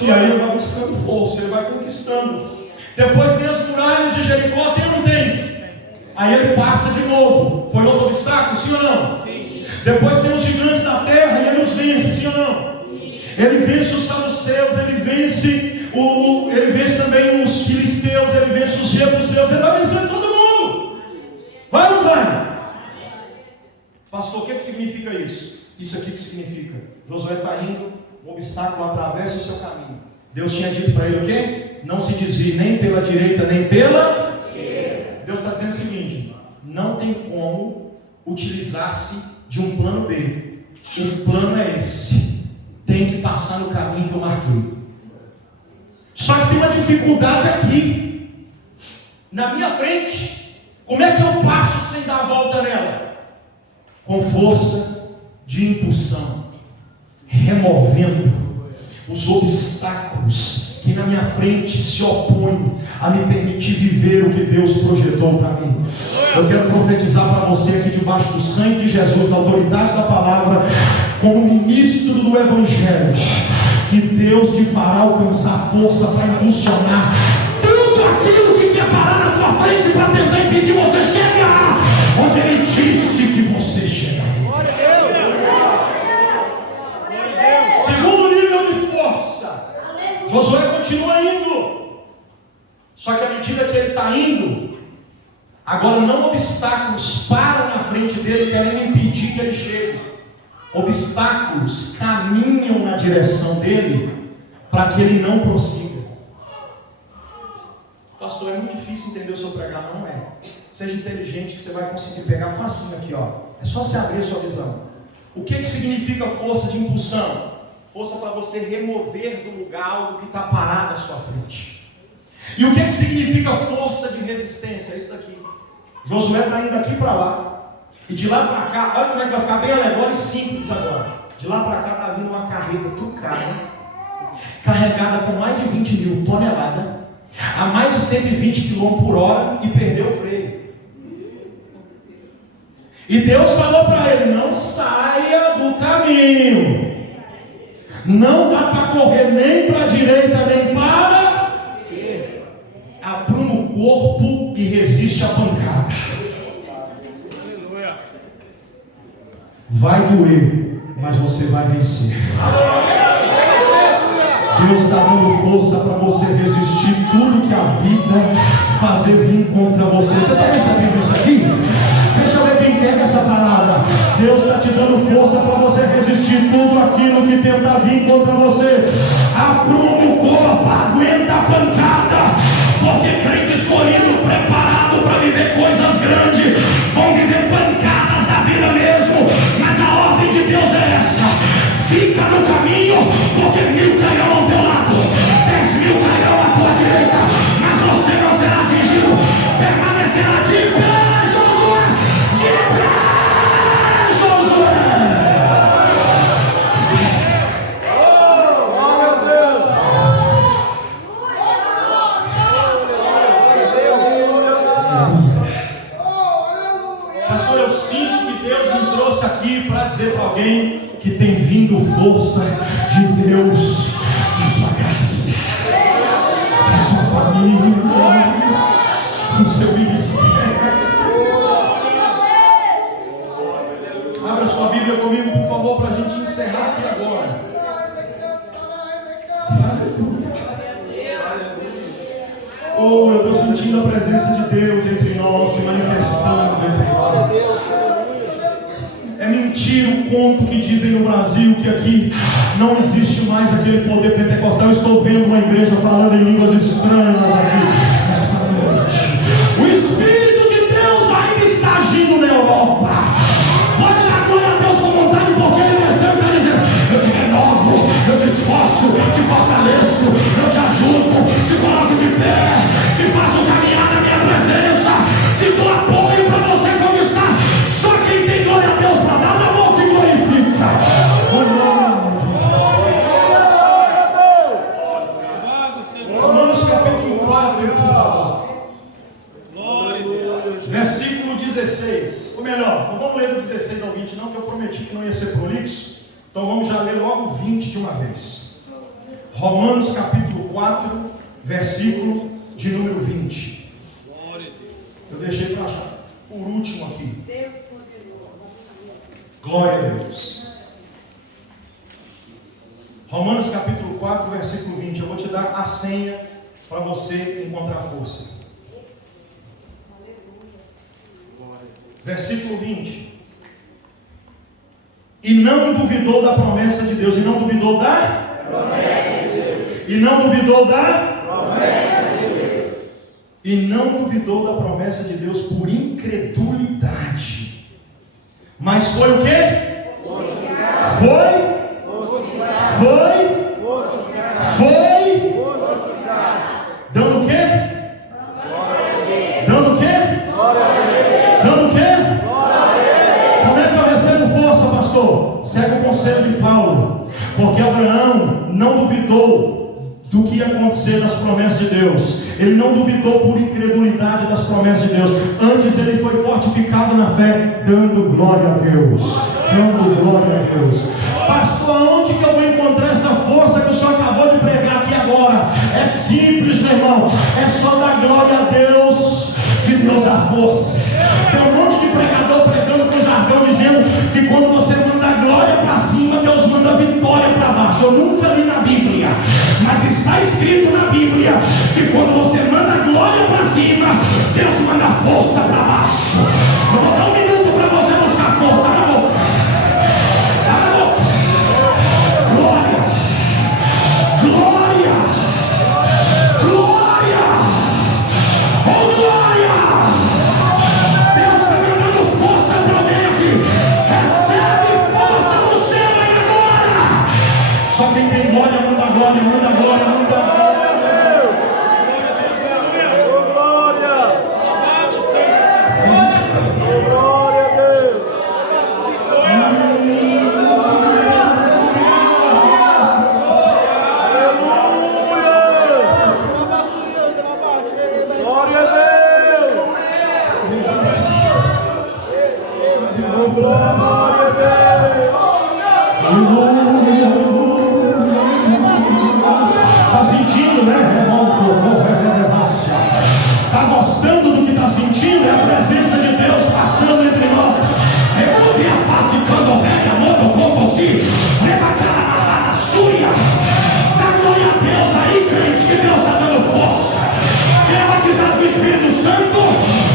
E aí ele vai buscando força, ele vai conquistando. Depois tem as muralhas de Jericó, tem ou não tem? Aí ele passa de novo. Foi outro obstáculo, sim ou não? Sim. Depois tem os gigantes da terra e ele os vence, sim ou não? Sim. Ele vence os saduceus, ele vence também os filisteus, ele vence os jebuseus, ele vai vencendo todo mundo. Vai ou não vai? Pastor, o que significa isso? Isso aqui que significa: Josué está indo, um obstáculo atravessa o seu caminho. Deus tinha dito para ele o quê? Não se desvie nem pela direita nem pela esquerda. Deus está dizendo o seguinte: não tem como utilizar-se de um plano B. O plano é esse. Tem que passar no caminho que eu marquei. Só que tem uma dificuldade aqui. Na minha frente, como é que eu passo sem dar a volta nela? Com força de impulsão, removendo os obstáculos que na minha frente se opõem a me permitir viver o que Deus projetou para mim. Eu quero profetizar para você aqui, debaixo do sangue de Jesus, na autoridade da palavra, como ministro do Evangelho, que Deus te fará alcançar força para impulsionar tudo aquilo que quer parar na tua frente para tentar impedir você chegar onde Ele disse que você chegaria. Glória a Deus. Segundo nível de força, Josué continua indo. Só que à medida que ele está indo, agora não obstáculos param na frente dele, querem impedir que ele chegue. Obstáculos caminham na direção dele para que ele não prossiga. Pastor, é muito difícil entender o seu pregar, não é? Seja inteligente que você vai conseguir pegar facinho aqui, ó. É só você abrir a sua visão. O que significa força de impulsão? Força para você remover do lugar algo que está parado à sua frente. E o que significa força de resistência? É isso daqui. Josué está indo aqui para lá. E de lá para cá, olha como é que vai ficar bem alegórico e simples agora. De lá para cá está vindo uma carreta truncada, carregada com mais de 20 mil toneladas, a mais de 120 km por hora e perdeu o freio. E Deus falou para ele: não saia do caminho. Não dá para correr nem para a direita nem para. Apruma o corpo e resiste à pancada. Vai doer, mas você vai vencer. Deus está dando força para você resistir tudo que a vida fazer vir contra você. Você está percebendo isso aqui? Deixa eu ver quem pega essa palavra. Deus está te dando força para você resistir tudo aquilo que tenta vir contra você. Apruma o corpo, aguenta a pancada, porque crente escolhido, preparado para viver coisas grandes, vão viver pancadas da vida mesmo. Mas a ordem de Deus é essa: fica no caminho, porque 1000 cairão ao teu lado, 10.000 cairão à tua direita, mas você não será atingido. Permanecerá de pé, Josué, de pé, Josué. Pastor, eu sinto que Deus me trouxe aqui para dizer para alguém que tem vindo força de Deus na sua casa, na sua família, no seu ministério. Abra sua Bíblia comigo, por favor, para a gente encerrar aqui agora. Oh, eu estou sentindo a presença de Deus entre nós, se manifestando entre nós. É mentira o conto que dizem no Brasil que aqui não existe mais aquele poder pentecostal. Eu estou vendo uma igreja falando em línguas estranhas aqui nesta noite. O Espírito de Deus ainda está agindo na Europa. Pode dar glória a Deus com vontade, porque Ele desceu e está dizendo: eu te renovo, eu te esforço, te fortaleço, eu te ajudo, te coloco de pé, te faço caminhar na minha presença, te dou apoio para você conquistar. Só quem tem glória a Deus para dar, na mão que glorifica. Romanos capítulo 4, por favor. Versículo 16. Ou melhor, não vamos ler do 16 ao 20 não, que eu prometi que não ia ser prolixo. Então vamos já ler logo 20 de uma vez. Romanos capítulo 4, versículo de número 20. Eu deixei para achar por último aqui. Glória a Deus. Romanos capítulo 4, versículo 20. Eu vou te dar a senha para você encontrar força. Versículo 20. E não duvidou da promessa de Deus. E não duvidou da promessa de Deus. E não duvidou da promessa de Deus. E não duvidou da promessa de Deus por incredulidade. Mas foi o quê? Foi? Dando o quê? Dando o quê? Dando o quê? Como é que eu recebo força, pastor? Segue o conselho de Paulo. Porque Abraão não duvidou do que ia acontecer das promessas de Deus. Ele não duvidou por incredulidade das promessas de Deus. Antes ele foi fortificado na fé, dando glória a Deus. Dando glória a Deus. Pastor, onde que eu vou encontrar essa força que o senhor acabou de pregar aqui agora? É simples, meu irmão. É só dar glória a Deus, que Deus dá força. Tem um monte de pregador pregando com jargão, dizendo que quando você manda glória para cima, Deus manda vitória para baixo. Eu nunca li na Bíblia, mas está escrito Deus manda força para baixo. Eu vou dar um minuto para você buscar força. Acabou. Acabou. Glória. Glória. Glória. Oh, glória. Deus está me dando força para alguém aqui. Recebe força no céu aí agora. Só quem tem glória, manda glória, manda glória, manda glória. Está sentindo, né? Está gostando do que está sentindo? É a presença de Deus passando entre nós. Remonte a face quando rega, moto, como se rebatar na súria. Dá glória a Deus aí, crente, que Deus está dando força. Quem é batizado com o Espírito Santo,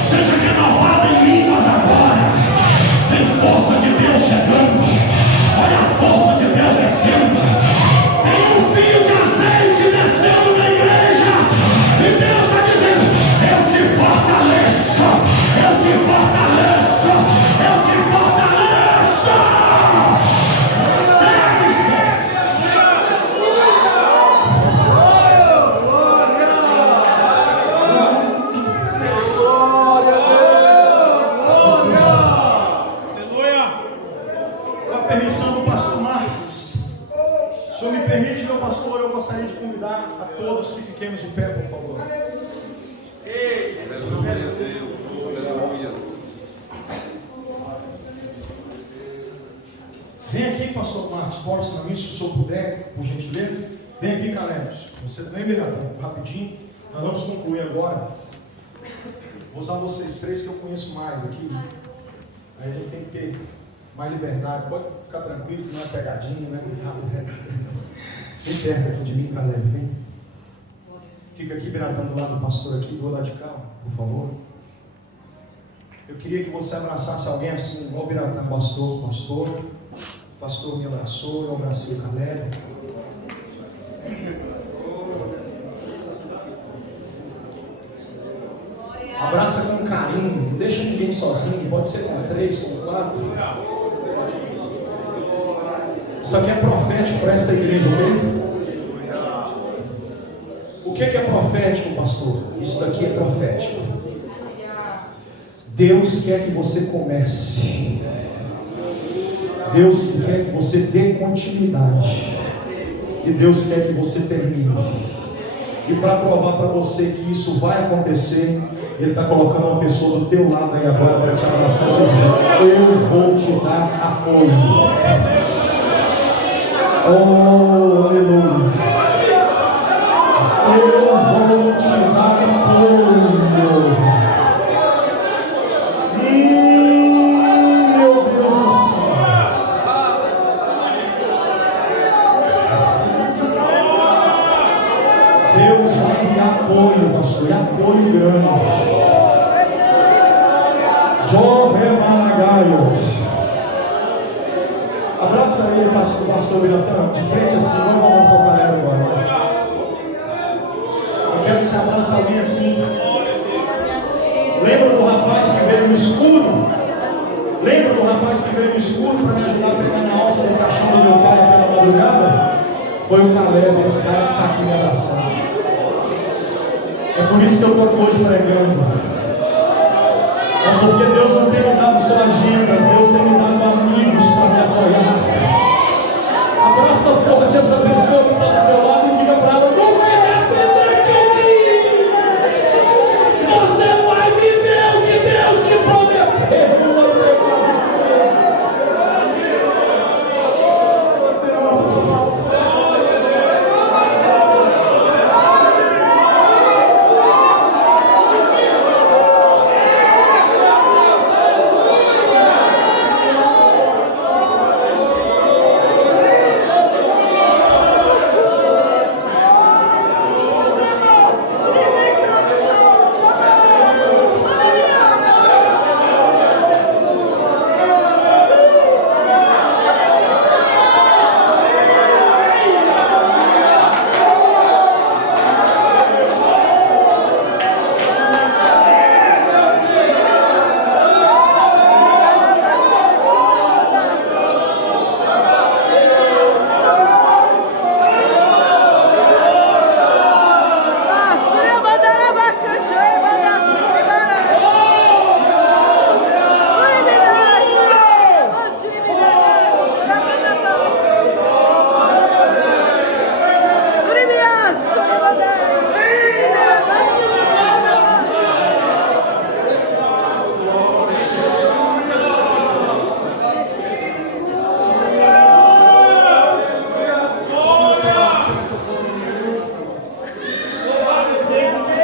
seja renovado em línguas agora. Tem força de Deus chegando. Olha a força de Deus descendo. Tem um fio de azeite descendo na igreja. E Deus está dizendo: eu te fortaleço. Eu te fortaleço. Eu te fortaleço. Segue. Glória a Deus. Com a permissão do pastor Marcos, o senhor me permite, meu pastor, eu gostaria de convidar a todos que fiquemos de pé, por favor. Vem aqui, pastor Marcos, posso na mim, se o senhor puder, por gentileza. Vem aqui, Caleb. Você também, Miradão, rapidinho. Nós vamos concluir agora. Vou usar vocês três que eu conheço mais aqui. Aí a gente tem que ter mais liberdade. Pode ficar tranquilo que não é pegadinha, né? Vem perto aqui de mim, Caleb, vem. Fica aqui, Miradão, do lado do pastor aqui, do lado de cá, por favor. Eu queria que você abraçasse alguém assim, igual o Biratã, pastor. O pastor me abraçou, eu abracei o Caleb. Abraça com carinho, não deixa ninguém sozinho, pode ser com 3, com 4. Isso aqui é profético para esta igreja, ok? O que é profético, pastor? Isso daqui é profético. Deus quer que você comece. Deus quer que você dê continuidade. E Deus quer que você termine. E para provar para você que isso vai acontecer, Ele está colocando uma pessoa do teu lado aí agora para te abraçar. Eu vou te dar apoio. Oh, aleluia. Eu vou te dar apoio. Meu Deus do céu. Deus vai me dar apoio, pastor, e apoio grande. Abraça aí o pastor Biratã, de frente assim, vamos abraçar o galera agora. Eu quero que você abraça alguém assim. Lembra do rapaz que veio no escuro? Lembra do rapaz que veio no escuro para me ajudar a pegar na alça do caixão do meu pai naquela madrugada? Foi o Caleb, esse cara que está aqui me abraçando. É por isso que eu estou aqui hoje pregando. É porque Deus não tem me dado só agendas, Deus tem me dado amigos para me apoiar. Abraça forte essa pessoa que está do teu